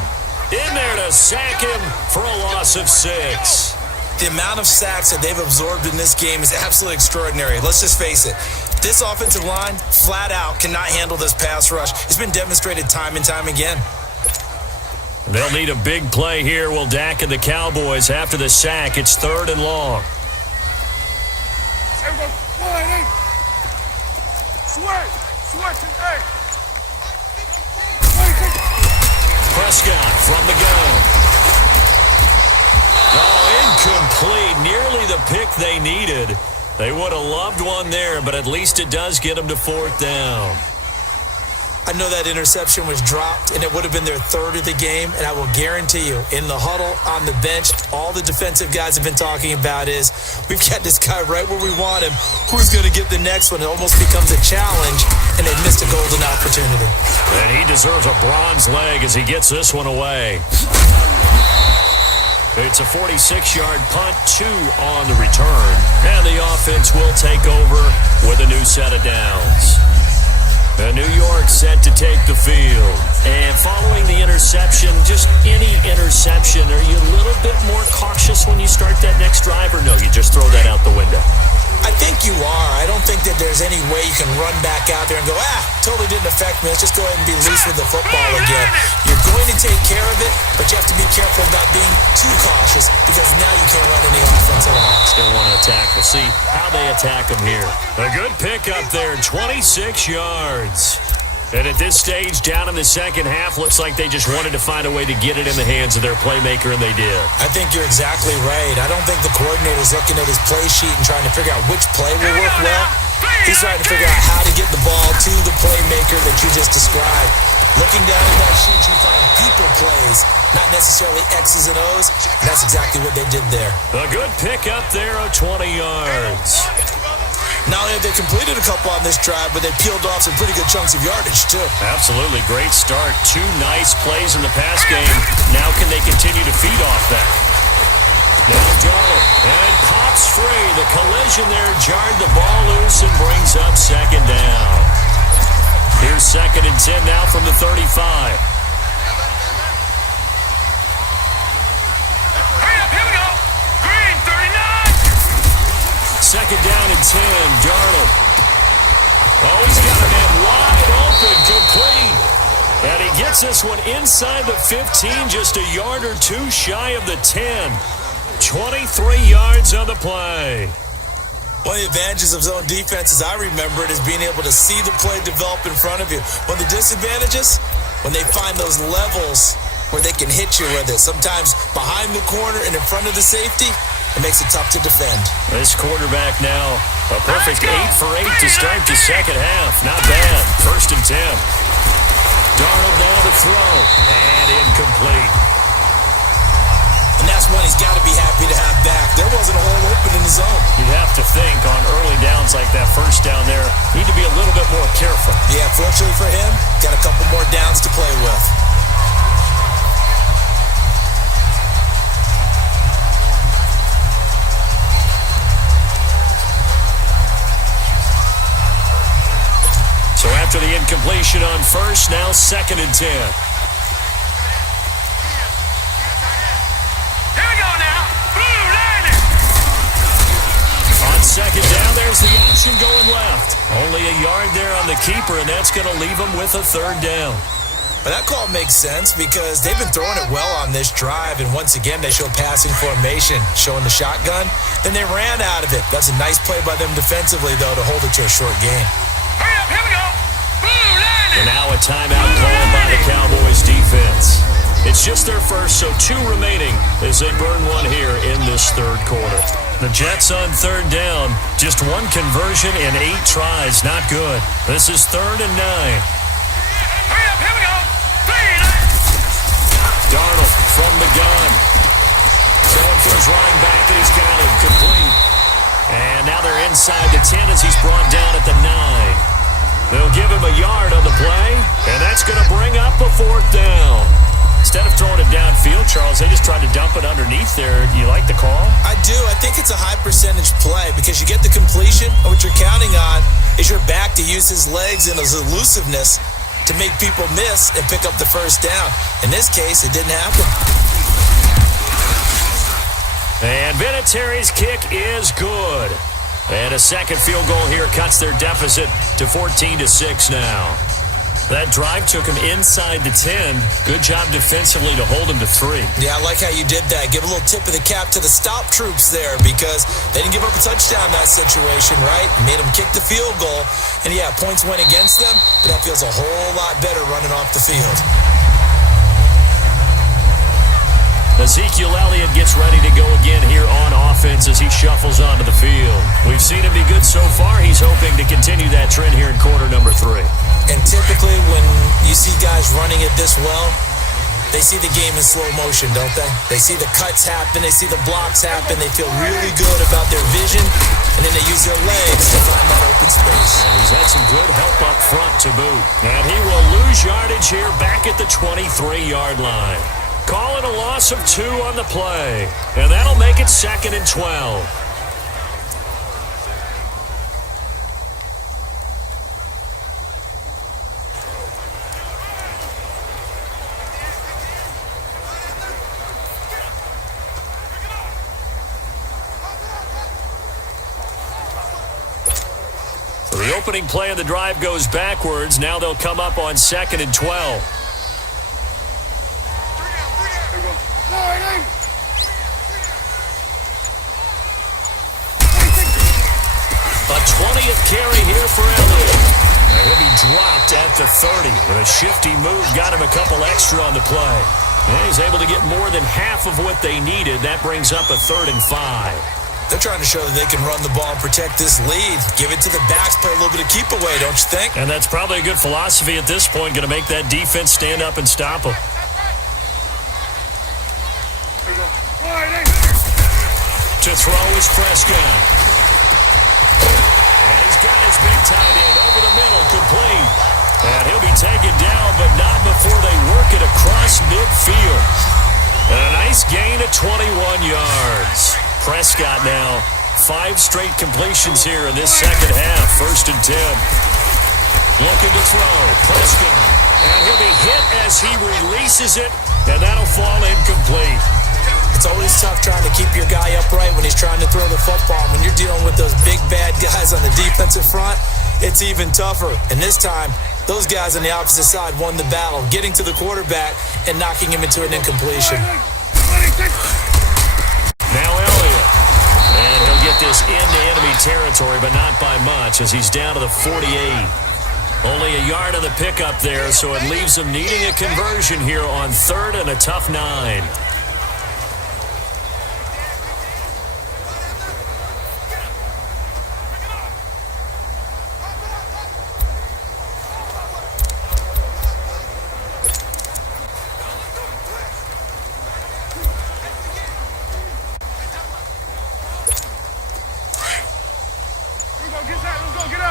in there to sack him for a loss of 6. The amount of sacks that they've absorbed in this game is absolutely extraordinary. Let's just face it. This offensive line, flat out, cannot handle this pass rush. It's been demonstrated time and time again. They'll need a big play here, will Dak and the Cowboys. After the sack, it's 3rd and long. Prescott from the gun. Oh, incomplete. Nearly the pick they needed. They would have loved one there, but at least it does get them to 4th down. I know that interception was dropped, and it would have been their 3rd of the game, and I will guarantee you, in the huddle, on the bench, all the defensive guys have been talking about is, we've got this guy right where we want him. Who's going to get the next one? It almost becomes a challenge, and they've missed a golden opportunity. And he deserves a bronze leg as he gets this one away. It's a 46-yard punt, 2 on the return. And the offense will take over with a new set of downs. New York set to take the field. And following the interception, just any interception, are you a little bit more cautious when you start that next drive, or no, you just throw that out the window? I think you are. I don't think that there's any way you can run back out there and go, totally didn't affect me. Let's just go ahead and be loose with the football again. You're going to take care of it, but you have to be careful about being too cautious because now you can't run any offense at all. Still want to attack. We'll see how they attack them here. A good pick up there, 26 yards. And at this stage, down in the second half, looks like they just wanted to find a way to get it in the hands of their playmaker, and they did. I think you're exactly right. I don't think the coordinator's looking at his play sheet and trying to figure out which play will work well. He's trying to figure out how to get the ball to the playmaker that you just described. Looking down at that sheet, you find people plays, not necessarily X's and O's. And that's exactly what they did there. A good pick up there of 20 yards. Not only have they completed a couple on this drive, but they peeled off some pretty good chunks of yardage, too. Absolutely. Great start. 2 nice plays in the pass game. Now can they continue to feed off that? Now Darnold. And it pops free. The collision there jarred the ball loose and brings up 2nd down. Here's 2nd and 10 now from the 35. Second down and 10, Darnold. Oh, he's got a man wide open, complete. And he gets this one inside the 15, just a yard or 2 shy of the 10. 23 yards on the play. One of the advantages of zone defense, as I remember it, is being able to see the play develop in front of you. One of the disadvantages, when they find those levels where they can hit you with it, sometimes behind the corner and in front of the safety, it makes it tough to defend. This quarterback now, a perfect 8 for 8 to start the second half. Not bad. 1st and 10. Darnold now to throw. And incomplete. And that's one he's got to be happy to have back. There wasn't a hole open in the zone. You'd have to think on early downs like that, first down there, need to be a little bit more careful. Yeah, fortunately for him, got a couple more downs to play with. So after the incompletion on first, now 2nd and 10. Here we go now. Blue landing. On second down. There's the option going left. Only a yard there on the keeper, and that's going to leave him with a third down. But that call makes sense because they've been throwing it well on this drive, and once again they show passing formation, showing the shotgun. Then they ran out of it. That's a nice play by them defensively, though, to hold it to a short game. Hurry up, here we go. Blue line. And now a timeout called by the Cowboys defense. It's just their first, so 2 remaining as they burn one here in this third quarter. The Jets on third down. Just 1 conversion in 8 tries. Not good. This is 3rd and 9. Hurry up, here we go. Darnold from the gun. Going for his running back, and he's got him complete. And now they're inside the 10 as he's brought down at the 9. They'll give him a yard on the play, and that's going to bring up a 4th down. Instead of throwing it downfield, Charles, they just tried to dump it underneath there. Do you like the call? I do. I think it's a high-percentage play because you get the completion, and what you're counting on is your back to use his legs and his elusiveness to make people miss and pick up the first down. In this case, it didn't happen. And Vinatieri's kick is good. And a second field goal here cuts their deficit to 14-6 now. That drive took him inside the 10. Good job defensively to hold him to 3. Yeah, I like how you did that. Give a little tip of the cap to the stop troops there because they didn't give up a touchdown in that situation, right? Made them kick the field goal. And yeah, points went against them, but that feels a whole lot better running off the field. Ezekiel Elliott gets ready to go again here on offense as he shuffles onto the field. We've seen him be good so far. He's hoping to continue that trend here in quarter number 3. And typically when you see guys running it this well, they see the game in slow motion, don't they? They see the cuts happen, they see the blocks happen, they feel really good about their vision, and then they use their legs to find that open space. And he's had some good help up front to boot. And he will lose yardage here back at the 23-yard line. Calling a loss of 2 on the play. And that'll make it 2nd and 12. So the opening play of the drive goes backwards. Now they'll come up on 2nd and 12. A 20th carry here for Elliott. And he'll be dropped at the 30. With a shifty move, got him a couple extra on the play. And he's able to get more than half of what they needed. That brings up a 3rd and 5. They're trying to show that they can run the ball and protect this lead. Give it to the backs, play a little bit of keep away, don't you think? And that's probably a good philosophy at this point. Going to make that defense stand up and stop them. To throw is Prescott. And he's got his big tight end over the middle, complete. And he'll be taken down, but not before they work it across midfield. And a nice gain of 21 yards. Prescott now, 5 straight completions here in this second half. 1st and 10. Looking to throw, Prescott. And he'll be hit as he releases it, and that'll fall incomplete. It's always tough trying to keep your guy upright when he's trying to throw the football. When you're dealing with those big, bad guys on the defensive front, it's even tougher. And this time, those guys on the opposite side won the battle, getting to the quarterback and knocking him into an incompletion. Now Elliott. And he'll get this into enemy territory, but not by much as he's down to the 48. Only a yard of the pickup there, so it leaves him needing a conversion here on 3rd and a tough 9.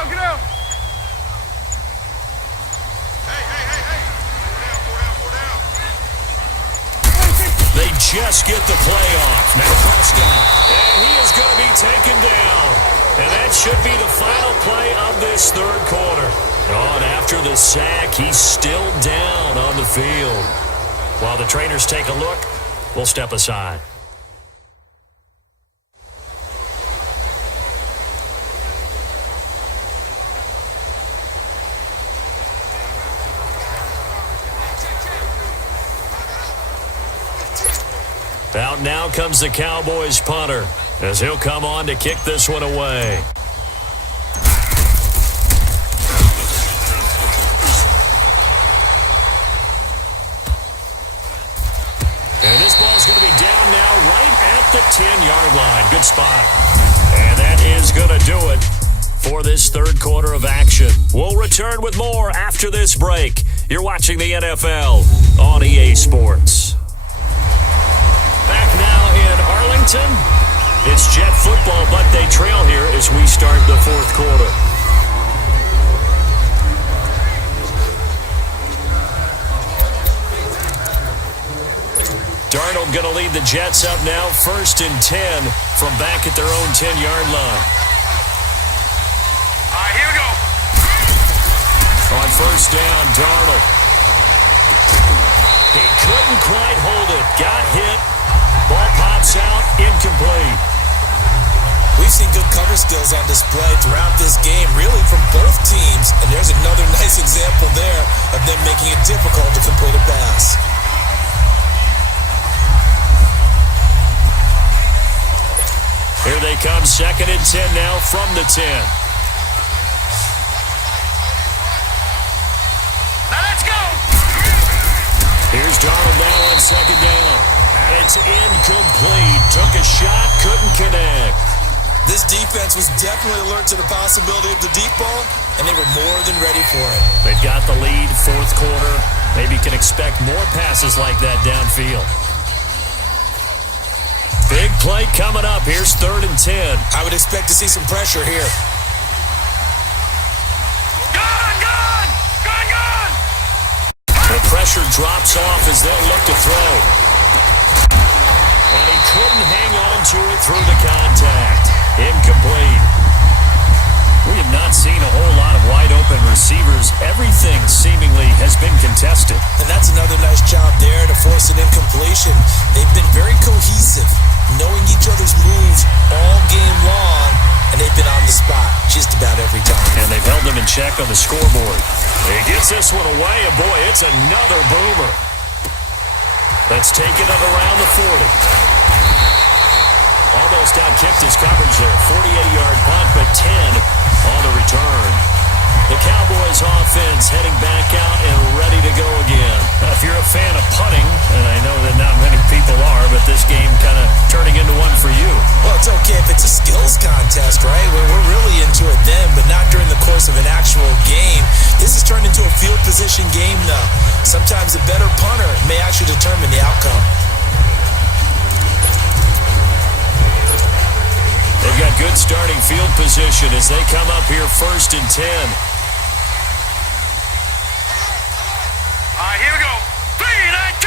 Get out. Hey. They just get the play off. Now Prescott. And he is going to be taken down. And that should be the final play of this third quarter. And after the sack, he's still down on the field. While the trainers take a look, we'll step aside. Out now comes the Cowboys punter as he'll come on to kick this one away. And this ball's going to be down now right at the 10-yard line. Good spot. And that is going to do it for this third quarter of action. We'll return with more after this break. You're watching the NFL on EA Sports. Back now in Arlington. It's Jet football, but they trail here as we start the fourth quarter. Darnold going to lead the Jets up now, 1st and 10 from back at their own 10-yard line. All right, here we go. On 1st down, Darnold. He couldn't quite hold it. Got hit. Ball pops out, incomplete. We've seen good cover skills on display throughout this game, really from both teams. And there's another nice example there of them making it difficult to complete a pass. Here they come, 2nd and 10 now from the 10. Now let's go. Here's Darnold now on 2nd down. And it's incomplete. Took a shot, couldn't connect. This defense was definitely alert to the possibility of the deep ball, and they were more than ready for it. They've got the lead, fourth quarter. Maybe can expect more passes like that downfield. Big play coming up. Here's 3rd and 10. I would expect to see some pressure here. Gun! The pressure drops off as they'll look to throw. And he couldn't hang on to it through the contact. Incomplete. We have not seen a whole lot of wide-open receivers. Everything seemingly has been contested. And that's another nice job there to force an incompletion. They've been very cohesive, knowing each other's moves all game long, and they've been on the spot just about every time. And they've held them in check on the scoreboard. He gets this one away, and boy, it's another boomer. That's taken it around the 40. Almost out-kicked his coverage there. 48-yard punt, but 10 on the return. The Cowboys offense heading back out and ready to go again. If you're a fan of punting, and I know that not many people are, but this game kind of turning into one for you. Well, it's okay if it's a skills contest, right? We're really into it then, but not during the course of an actual game. This has turned into a field position game, though. Sometimes a better punter may actually determine the outcome. They've got good starting field position as they come up here 1st and 10. All right, here we go. 3-19.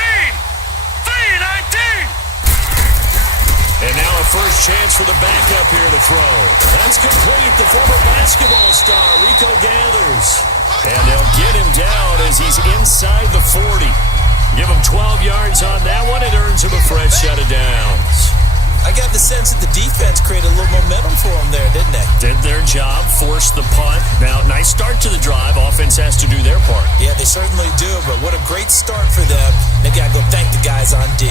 And now a first chance for the backup here to throw. That's complete. The former basketball star, Rico Gathers. And they'll get him down as he's inside the 40. Give him 12 yards on that one. It earns him a fresh set of downs. I got the sense that the defense created a little momentum for them there, didn't they? Did their job, forced the punt. Now, nice start to the drive. Offense has to do their part. Yeah, they certainly do, but what a great start for them. They got to go thank the guys on D.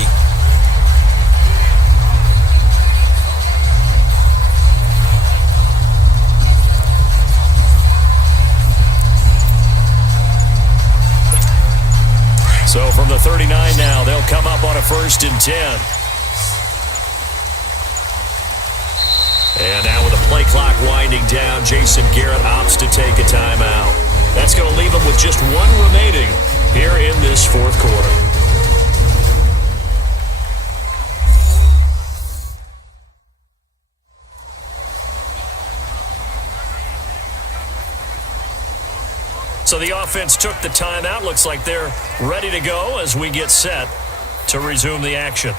So from the 39 now, they'll come up on a 1st and 10. And now with the play clock winding down, Jason Garrett opts to take a timeout. That's going to leave them with just one remaining here in this fourth quarter. So the offense took the timeout. Looks like they're ready to go as we get set to resume the action.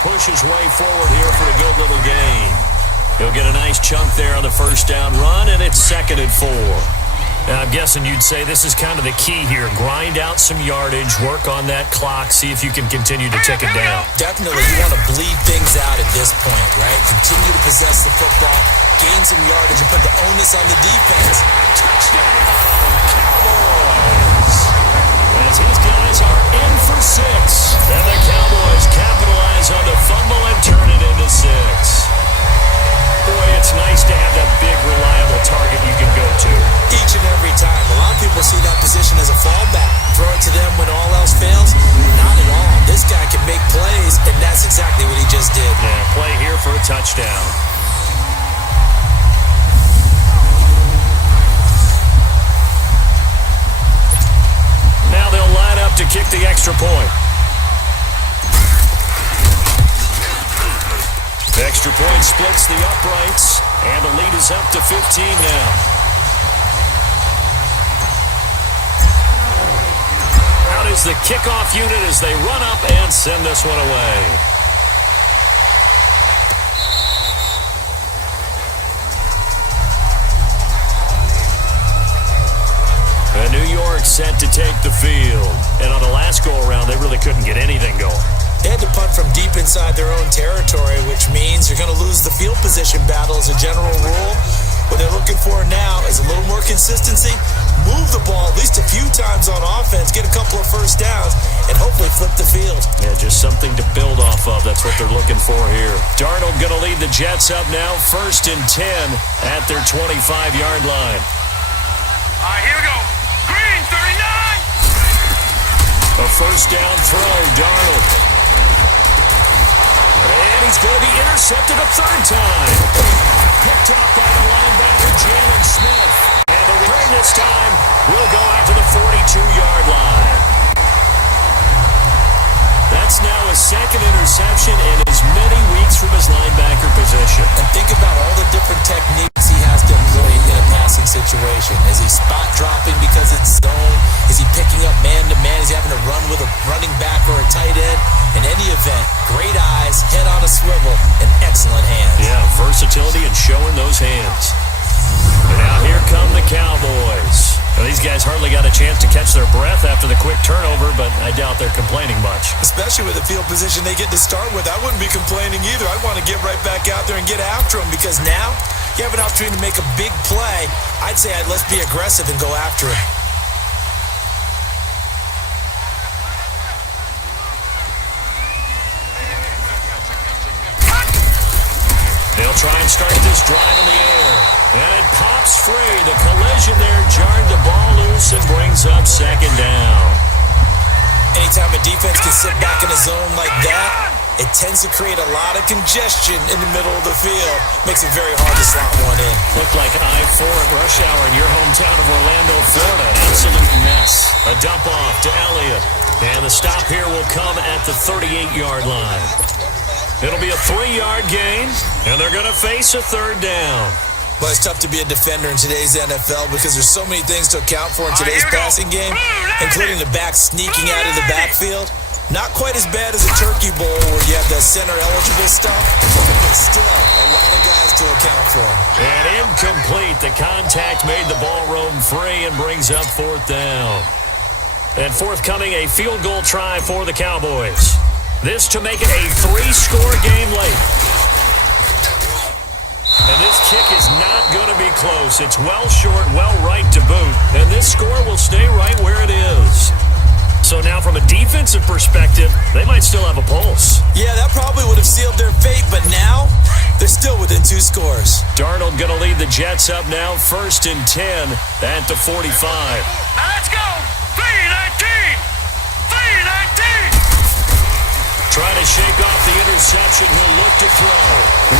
push his way forward here for a good little gain. He'll get a nice chunk there on the first down run, and it's 2nd and 4. Now, I'm guessing you'd say this is kind of the key here. Grind out some yardage, work on that clock, see if you can continue to tick it down. Definitely, you want to bleed things out at this point, right? Continue to possess the football, gain some yardage, and put the onus on the defense. Touchdown, Cowboys! As his guys are in for 6. And the Cowboys capitalize on the fumble and turn it into 6. Boy, it's nice to have that big, reliable target you can go to. Each and every time. A lot of people see that position as a fallback. Throw it to them when all else fails. Not at all. This guy can make plays, and that's exactly what he just did. Yeah, play here for a touchdown. Now they'll line up to kick the extra point. Extra point splits the uprights, and the lead is up to 15 now. Out is the kickoff unit as they run up and send this one away. And New York set to take the field. And on the last go-around, they really couldn't get anything going. They had to punt from deep inside their own territory, which means you're going to lose the field position battle as a general rule. What they're looking for now is a little more consistency, move the ball at least a few times on offense, get a couple of first downs, and hopefully flip the field. Yeah, just something to build off of. That's what they're looking for here. Darnold going to lead the Jets up now, 1st and 10 at their 25-yard line. All right, here we go. Green, 39. A first down throw, Darnold. And he's going to be intercepted a 3rd time. Picked up by the linebacker, Jalen Smith. And the return this time will go out to the 42-yard line. That's now his 2nd interception in as many weeks from his linebacker position. And think about all the different techniques he has to employ in a passing situation. Is he spot dropping because it's zone? Is he picking up man-to-man? Is he having to run with a running back or a tight end? In any event, great eyes, head on a swivel, and excellent hands. Yeah, versatility and showing those hands. And now here come the Cowboys. Now, these guys hardly got a chance to catch their breath after the quick turnover, but I doubt they're complaining much. Especially with the field position they get to start with. I wouldn't be complaining either. I'd want to get right back out there and get after them because now you have an opportunity to make a big play. I'd say let's be aggressive and go after him. They'll try and start this drive in the air. And it pops free. The collision there jarred the ball loose and brings up 2nd down. Anytime a defense can sit back in a zone like that, it tends to create a lot of congestion in the middle of the field. Makes it very hard to slot one in. Looked like I-4 at rush hour in your hometown of Orlando, Florida. An absolute mess. A dump off to Elliott. And the stop here will come at the 38-yard line. It'll be a 3-yard gain, and they're going to face a 3rd down. Well, it's tough to be a defender in today's NFL because there's so many things to account for in today's passing game, including the back sneaking out of the backfield. Not quite as bad as a turkey bowl where you have the center-eligible stuff, but still a lot of guys to account for. And incomplete. The contact made the ball roam free and brings up 4th down. And forthcoming, a field goal try for the Cowboys. This to make it a 3-score game late. And this kick is not going to be close. It's well short, well right to boot. And this score will stay right where it is. So now from a defensive perspective, they might still have a pulse. Yeah, that probably would have sealed their fate, but now they're still within 2 scores. Darnold going to lead the Jets up now, 1st and 10 at the 45. Now let's go. 3-19. 3-19. Trying to shake off the interception. He'll look to throw.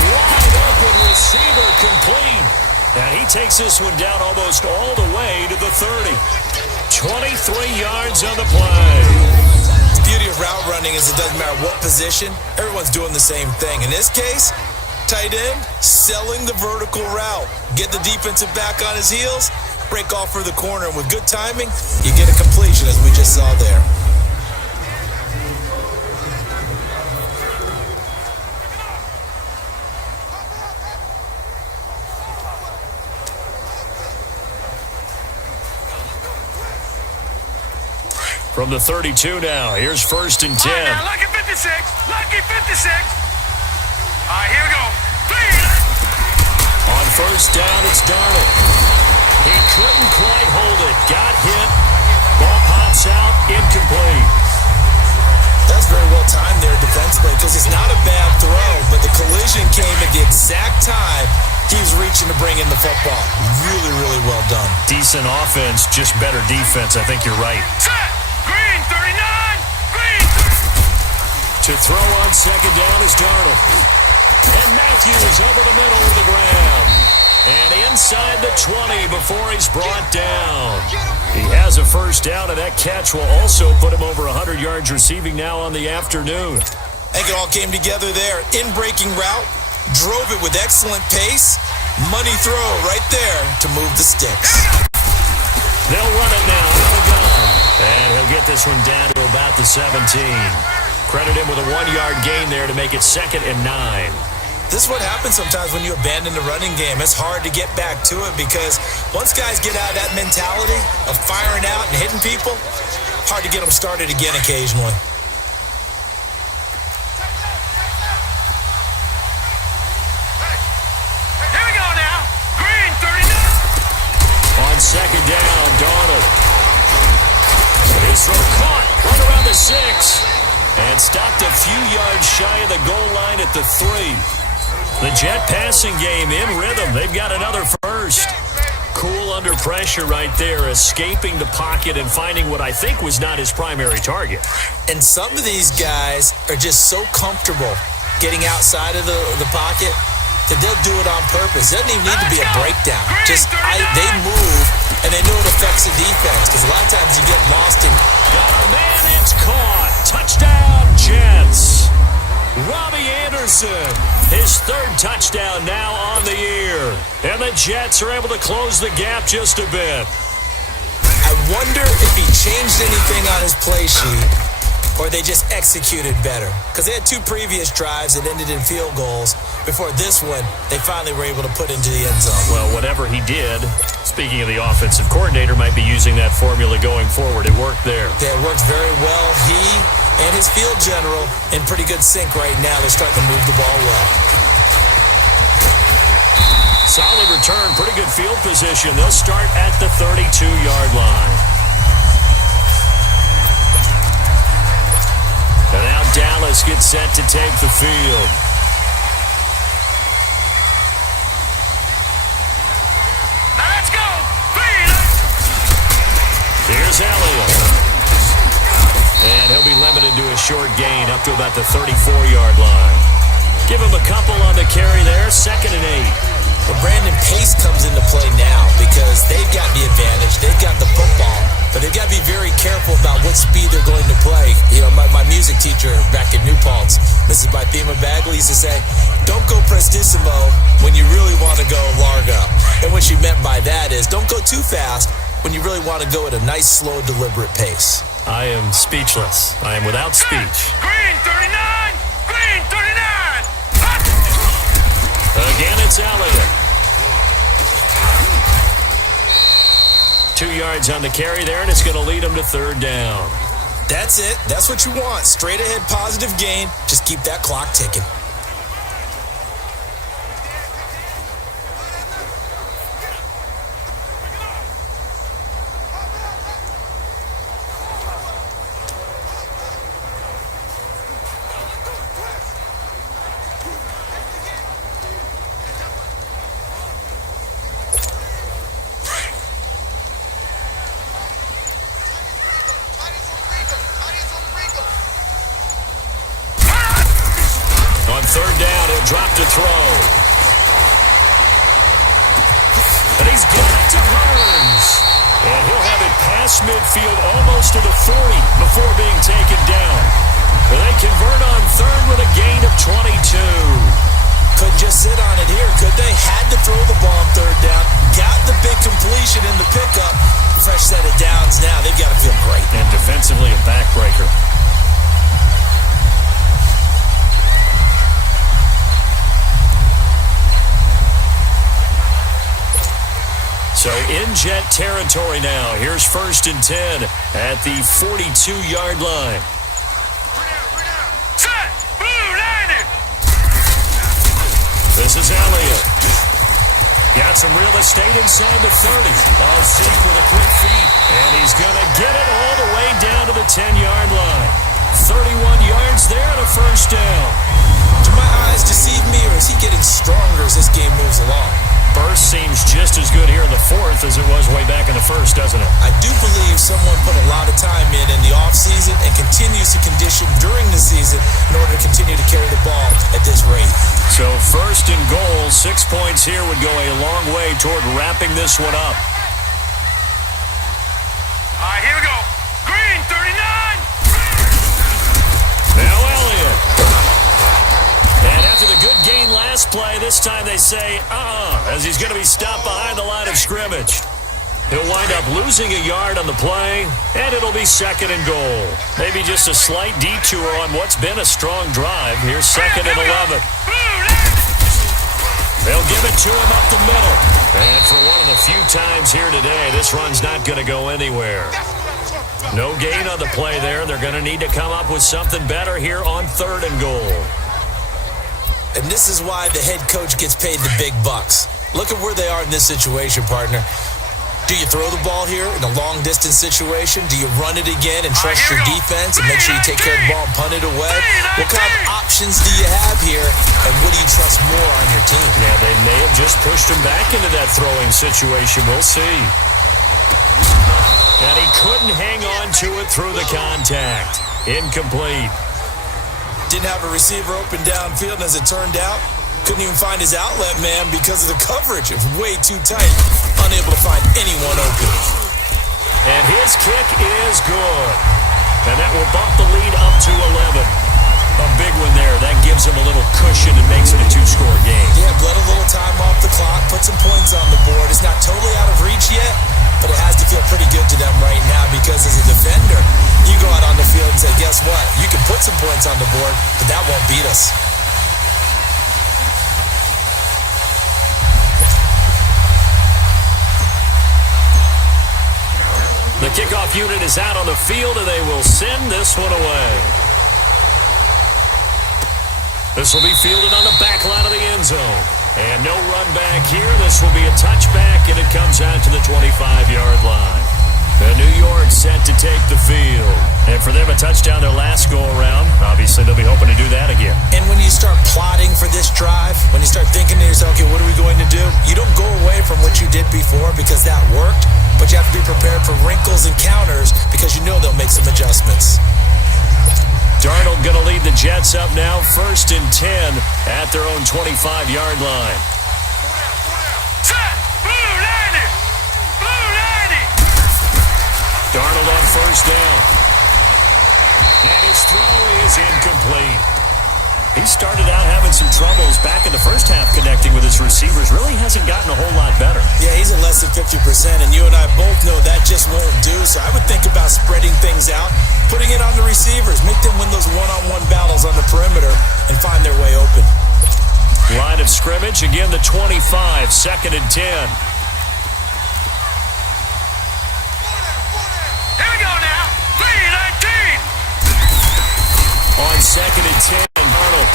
Wide open receiver complete. And he takes this one down almost all the way to the 30. 23 yards on the play. The beauty of route running is it doesn't matter what position. Everyone's doing the same thing. In this case, tight end, selling the vertical route. Get the defensive back on his heels, break off for the corner. And with good timing, you get a completion as we just saw there. From the 32 now, here's 1st and 10. All right, now, lucky 56. Lucky 56. All right, here we go. 3. On 1st down, it's Darnold. He couldn't quite hold it. Got hit. Ball pops out. Incomplete. That's very well timed there defensively because it's not a bad throw, but the collision came at the exact time he was reaching to bring in the football. Really, really well done. Decent offense, just better defense. I think you're right. Set. Green 39. Green 30. To throw on 2nd down is Darnold. And Matthews over the middle of the ground. And inside the 20 before he's brought down. He has a 1st down, and that catch will also put him over 100 yards receiving now on the afternoon. I think it all came together there. In-breaking route, drove it with excellent pace. Money throw right there to move the sticks. They'll run it now out of the gun. And he'll get this one down to about the 17. Credit him with a 1-yard gain there to make it 2nd and 9. This is what happens sometimes when you abandon the running game. It's hard to get back to it because once guys get out of that mentality of firing out and hitting people, hard to get them started again occasionally. Here we go now. Green 39. On 2nd down, Darnold. His throw caught right around the 6. And stopped a few yards shy of the goal line at the 3. The Jet passing game in rhythm. They've got another 1st. Cool under pressure right there, escaping the pocket and finding what I think was not his primary target. And some of these guys are just so comfortable getting outside of the pocket that they'll do it on purpose. It doesn't even need to be a breakdown. They move, and they know it affects the defense because a lot of times you get lost in. Got a man, it's caught. Touchdown, Jets. Robbie Anderson, his 3rd touchdown now on the year. And the Jets are able to close the gap just a bit. I wonder if he changed anything on his play sheet or they just executed better. Because they had 2 previous drives that ended in field goals. Before this one, they finally were able to put into the end zone. Well, whatever he did, speaking of the offensive coordinator, might be using that formula going forward. It worked there. Yeah, it works very well. He and his field general in pretty good sync right now. They're starting to move the ball well. Solid return, pretty good field position. They'll start at the 32-yard line. And now Dallas gets set to take the field. Now let's go. 3. Here's Elliott. And he'll be limited to a short gain up to about the 34-yard line. Give him a couple on the carry there, 2nd and 8. But Brandon, pace comes into play now because they've got the advantage. They've got the football, but they've got to be very careful about what speed they're going to play. You know, my music teacher back in New Paltz, Mrs. Bythema Bagley, used to say, don't go prestissimo when you really want to go largo. And what she meant by that is don't go too fast when you really want to go at a nice, slow, deliberate pace. I am speechless. I am without speech. Green 39. Green 39. Again, it's Elliott. 2 yards on the carry there, and it's going to lead him to 3rd down. That's it. That's what you want. Straight ahead, positive gain. Just keep that clock ticking. On 3rd down, he'll drop to throw. And he's got it to Burns. And he'll have it past midfield almost to the 40 before being taken down. They convert on 3rd with a gain of 22. Couldn't just sit on it here, could they? Had to throw the ball on 3rd down. Got the big completion in the pickup. Fresh set of downs now. They've got to feel great. And defensively, a backbreaker. So in Jet territory now. Here's 1st and 10 at the 42-yard line. Set! Blue, landed! This is Elliott. Got some real estate inside the 30. Ball Zeke with a quick feed. And he's going to get it all the way down to the 10-yard line. 31 yards there and a first down. Do my eyes deceive me, or is he getting stronger as this game moves along? Burst seems just as good here in the 4th as it was way back in the 1st, doesn't it? I do believe someone put a lot of time in the offseason and continues to condition during the season in order to continue to carry the ball at this rate. So 1st and goal, 6 points here would go a long way toward wrapping this one up. All right, here we go. Green, 39! Now Elliott. And after the good gain last play, this time they say, as he's going to be stopped behind the line of scrimmage. He'll wind up losing a yard on the play, and it'll be 2nd and goal. Maybe just a slight detour on what's been a strong drive. Here's 2nd and 11. They'll give it to him up the middle. And for one of the few times here today, this run's not going to go anywhere. No gain on the play there. They're going to need to come up with something better here on 3rd and goal. And this is why the head coach gets paid the big bucks. Look at where they are in this situation, partner. Do you throw the ball here in a long-distance situation? Do you run it again and trust your defense and make sure you take care of the ball and punt it away? What kind of options do you have here, and what do you trust more on your team? Yeah, they may have just pushed him back into that throwing situation. We'll see. And he couldn't hang on to it through the contact. Incomplete. Didn't have a receiver open downfield, and as it turned out, couldn't even find his outlet man because of the coverage. It was way too tight. Unable to find anyone open. And his kick is good. And that will bump the lead up to 11. A big one there. That gives him a little cushion and makes it a 2-score game. Yeah, bled a little time off the clock, put some points on the board. It's not totally out of reach yet, but it has to feel pretty good to them right now because as a defender, you go out on the field and say, guess what? You can put some points on the board, but that won't beat us. The kickoff unit is out on the field, and they will send this one away. This will be fielded on the back line of the end zone. And no run back here. This will be a touchback, and it comes out to the 25-yard line. And New York set to take the field. And for them, a touchdown their last go-around. Obviously, they'll be hoping to do that again. And when you start plotting for this drive, when you start thinking to yourself, okay, what are we going to do? You don't go away from what you did before because that worked, but you have to be prepared for wrinkles and counters because you know they'll make some adjustments. Darnold going to lead the Jets up now, 1st and 10 at their own 25-yard line. Set! Blue, landed! Blue, landed! Darnold on 1st down. And his throw is incomplete. He started out having some troubles back in the first half connecting with his receivers. Really hasn't gotten a whole lot better. Yeah, he's at less than 50%, and you and I both know that just won't do. So I would think about spreading things out, putting it on the receivers, make them win those one-on-one battles on the perimeter and find their way open. Line of scrimmage, again the 25, 2nd and 10. Here we go now. 3-19. On 2nd and 10, Darnold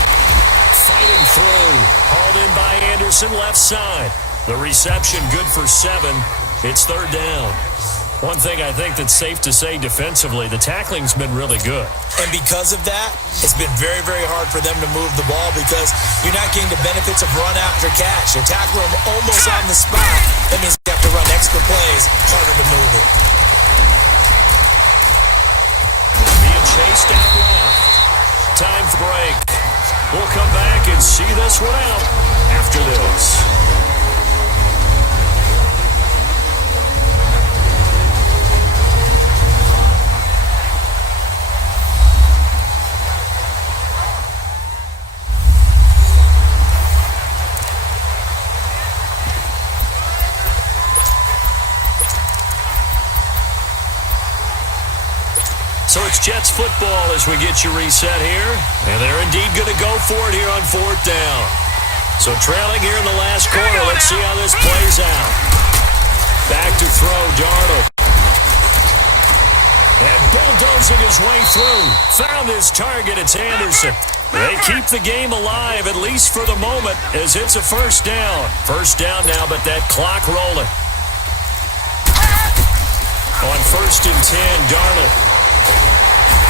fighting through. Hauled in by Anderson, left side. The reception good for 7. It's 3rd down. One thing I think that's safe to say defensively, the tackling's been really good. And because of that, it's been very, very hard for them to move the ball because you're not getting the benefits of run after catch. They're tackling them almost on the spot. That means you have to run extra plays, harder to move it. Being chased out left. Time for break. We'll come back and see this one out after this. So it's Jets football as we get you reset here. And they're indeed going to go for it here on 4th down. So trailing here in the last quarter. Let's see how this plays out. Back to throw, Darnold. And bulldozing his way through. Found his target, it's Anderson. They keep the game alive, at least for the moment, as it's a first down. First down now, but that clock rolling. On 1st and 10, Darnold.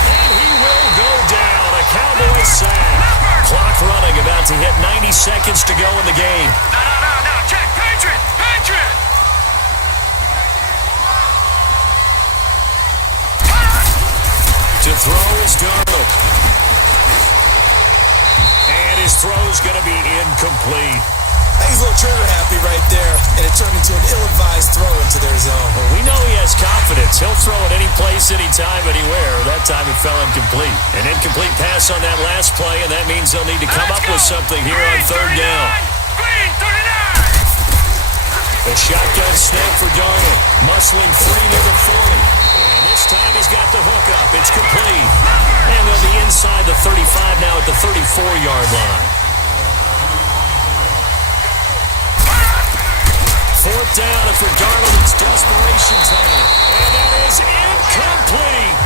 And he will go down. A Cowboys sack. Clock running, about to hit 90 seconds to go in the game. No. Check. Patriot. To throw is Darnold. And his throw's going to be incomplete. I think he's a little trigger happy right there, and it turned into an ill-advised throw into their zone. Well, we know he has confidence. He'll throw it any place, anytime, anywhere. That time it fell incomplete. An incomplete pass on that last play, and that means they'll need to come up with something here on 3rd down. Green 39. A shotgun snap for Darnold. Muscling free near the 40. And this time he's got the hook up. It's complete. And they'll be inside the 35 now at the 34-yard line. 4th down, and for Darnold, it's desperation time. And that is incomplete.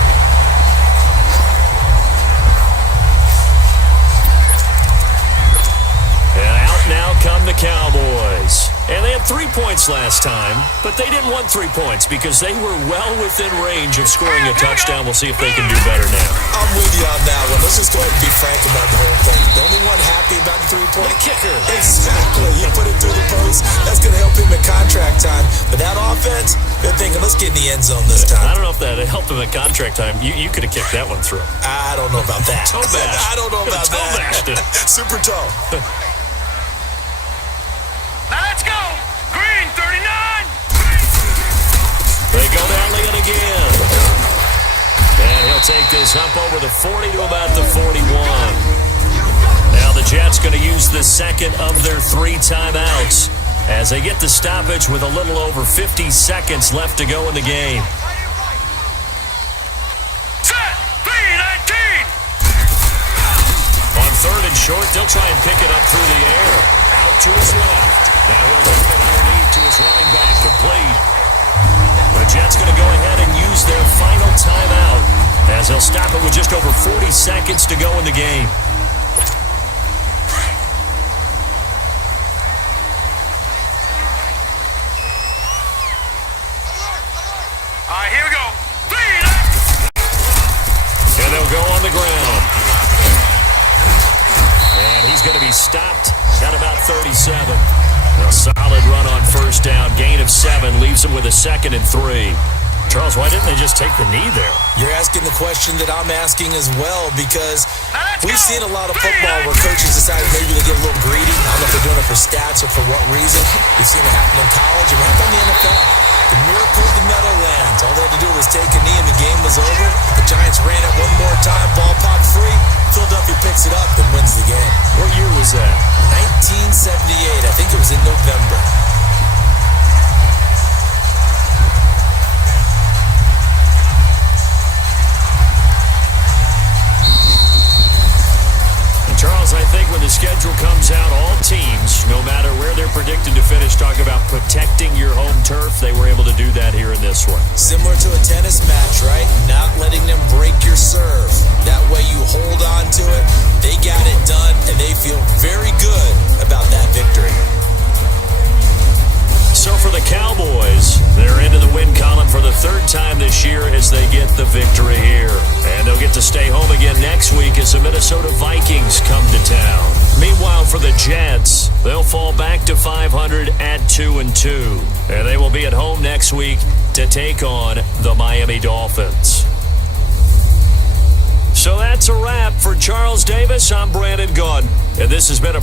And out now come the Cowboys. And they had 3 points last time, but they didn't want 3 points because they were well within range of scoring a touchdown. We'll see if they can do better now. I'm with you on that one. Let's just go ahead and be frank about the whole thing. The only one happy about the 3-point kicker. Exactly. He put it through the post. That's going to help him in contract time. But that offense, they're thinking, let's get in the end zone this time. I don't know if that helped him at contract time. You could have kicked that one through. I don't know about that. Toe bash. I don't know about toe that. Bashed it. Super toe. Now let's go. Green 39. They go down leading again. And he'll take this up over the 40 to about the 41. Now the Jets going to use the second of their 3 timeouts as they get the stoppage with a little over 50 seconds left to go in the game. Set. 3-19. On 3rd and short, they'll try and pick it up through the air. Out to his left. Now he'll take it underneath to his running back, complete. The Jets going to go ahead and use their final timeout as they'll stop it with just over 40 seconds to go in the game. All right, here we go. 3. And they'll go on the ground. And he's going to be stopped at about 37. A solid run on 1st down. Gain of 7 leaves him with a 2nd and 3. Charles, why didn't they just take the knee there? You're asking the question that I'm asking as well, because we've seen a lot of football where coaches decide maybe they get a little greedy. I don't know if they're doing it for stats or for what reason. We've seen it happen in college and it happened in the NFL. The miracle of the Meadowlands. All they had to do was take a knee and the game was over. The Giants ran it one more time, ball popped free. Philadelphia picks it up and wins the game. What year was that? 1978. I think it was in November. Charles, I think when the schedule comes out, all teams, no matter where they're predicted to finish, talk about protecting your home turf. They were able to do that here in this one. Similar to a tennis match, right? Not letting them break your serve. That way you hold on to it. They got it done, and they feel very good about that victory. So for the Cowboys, they're into the win column for the 3rd time this year as they get the victory here. And they'll get to stay home again next week as the Minnesota Vikings come to town. Meanwhile, for the Jets, they'll fall back to 500 at 2-2. And they will be at home next week to take on the Miami Dolphins. So that's a wrap for Charles Davis. I'm Brandon Gaudin, and this has been a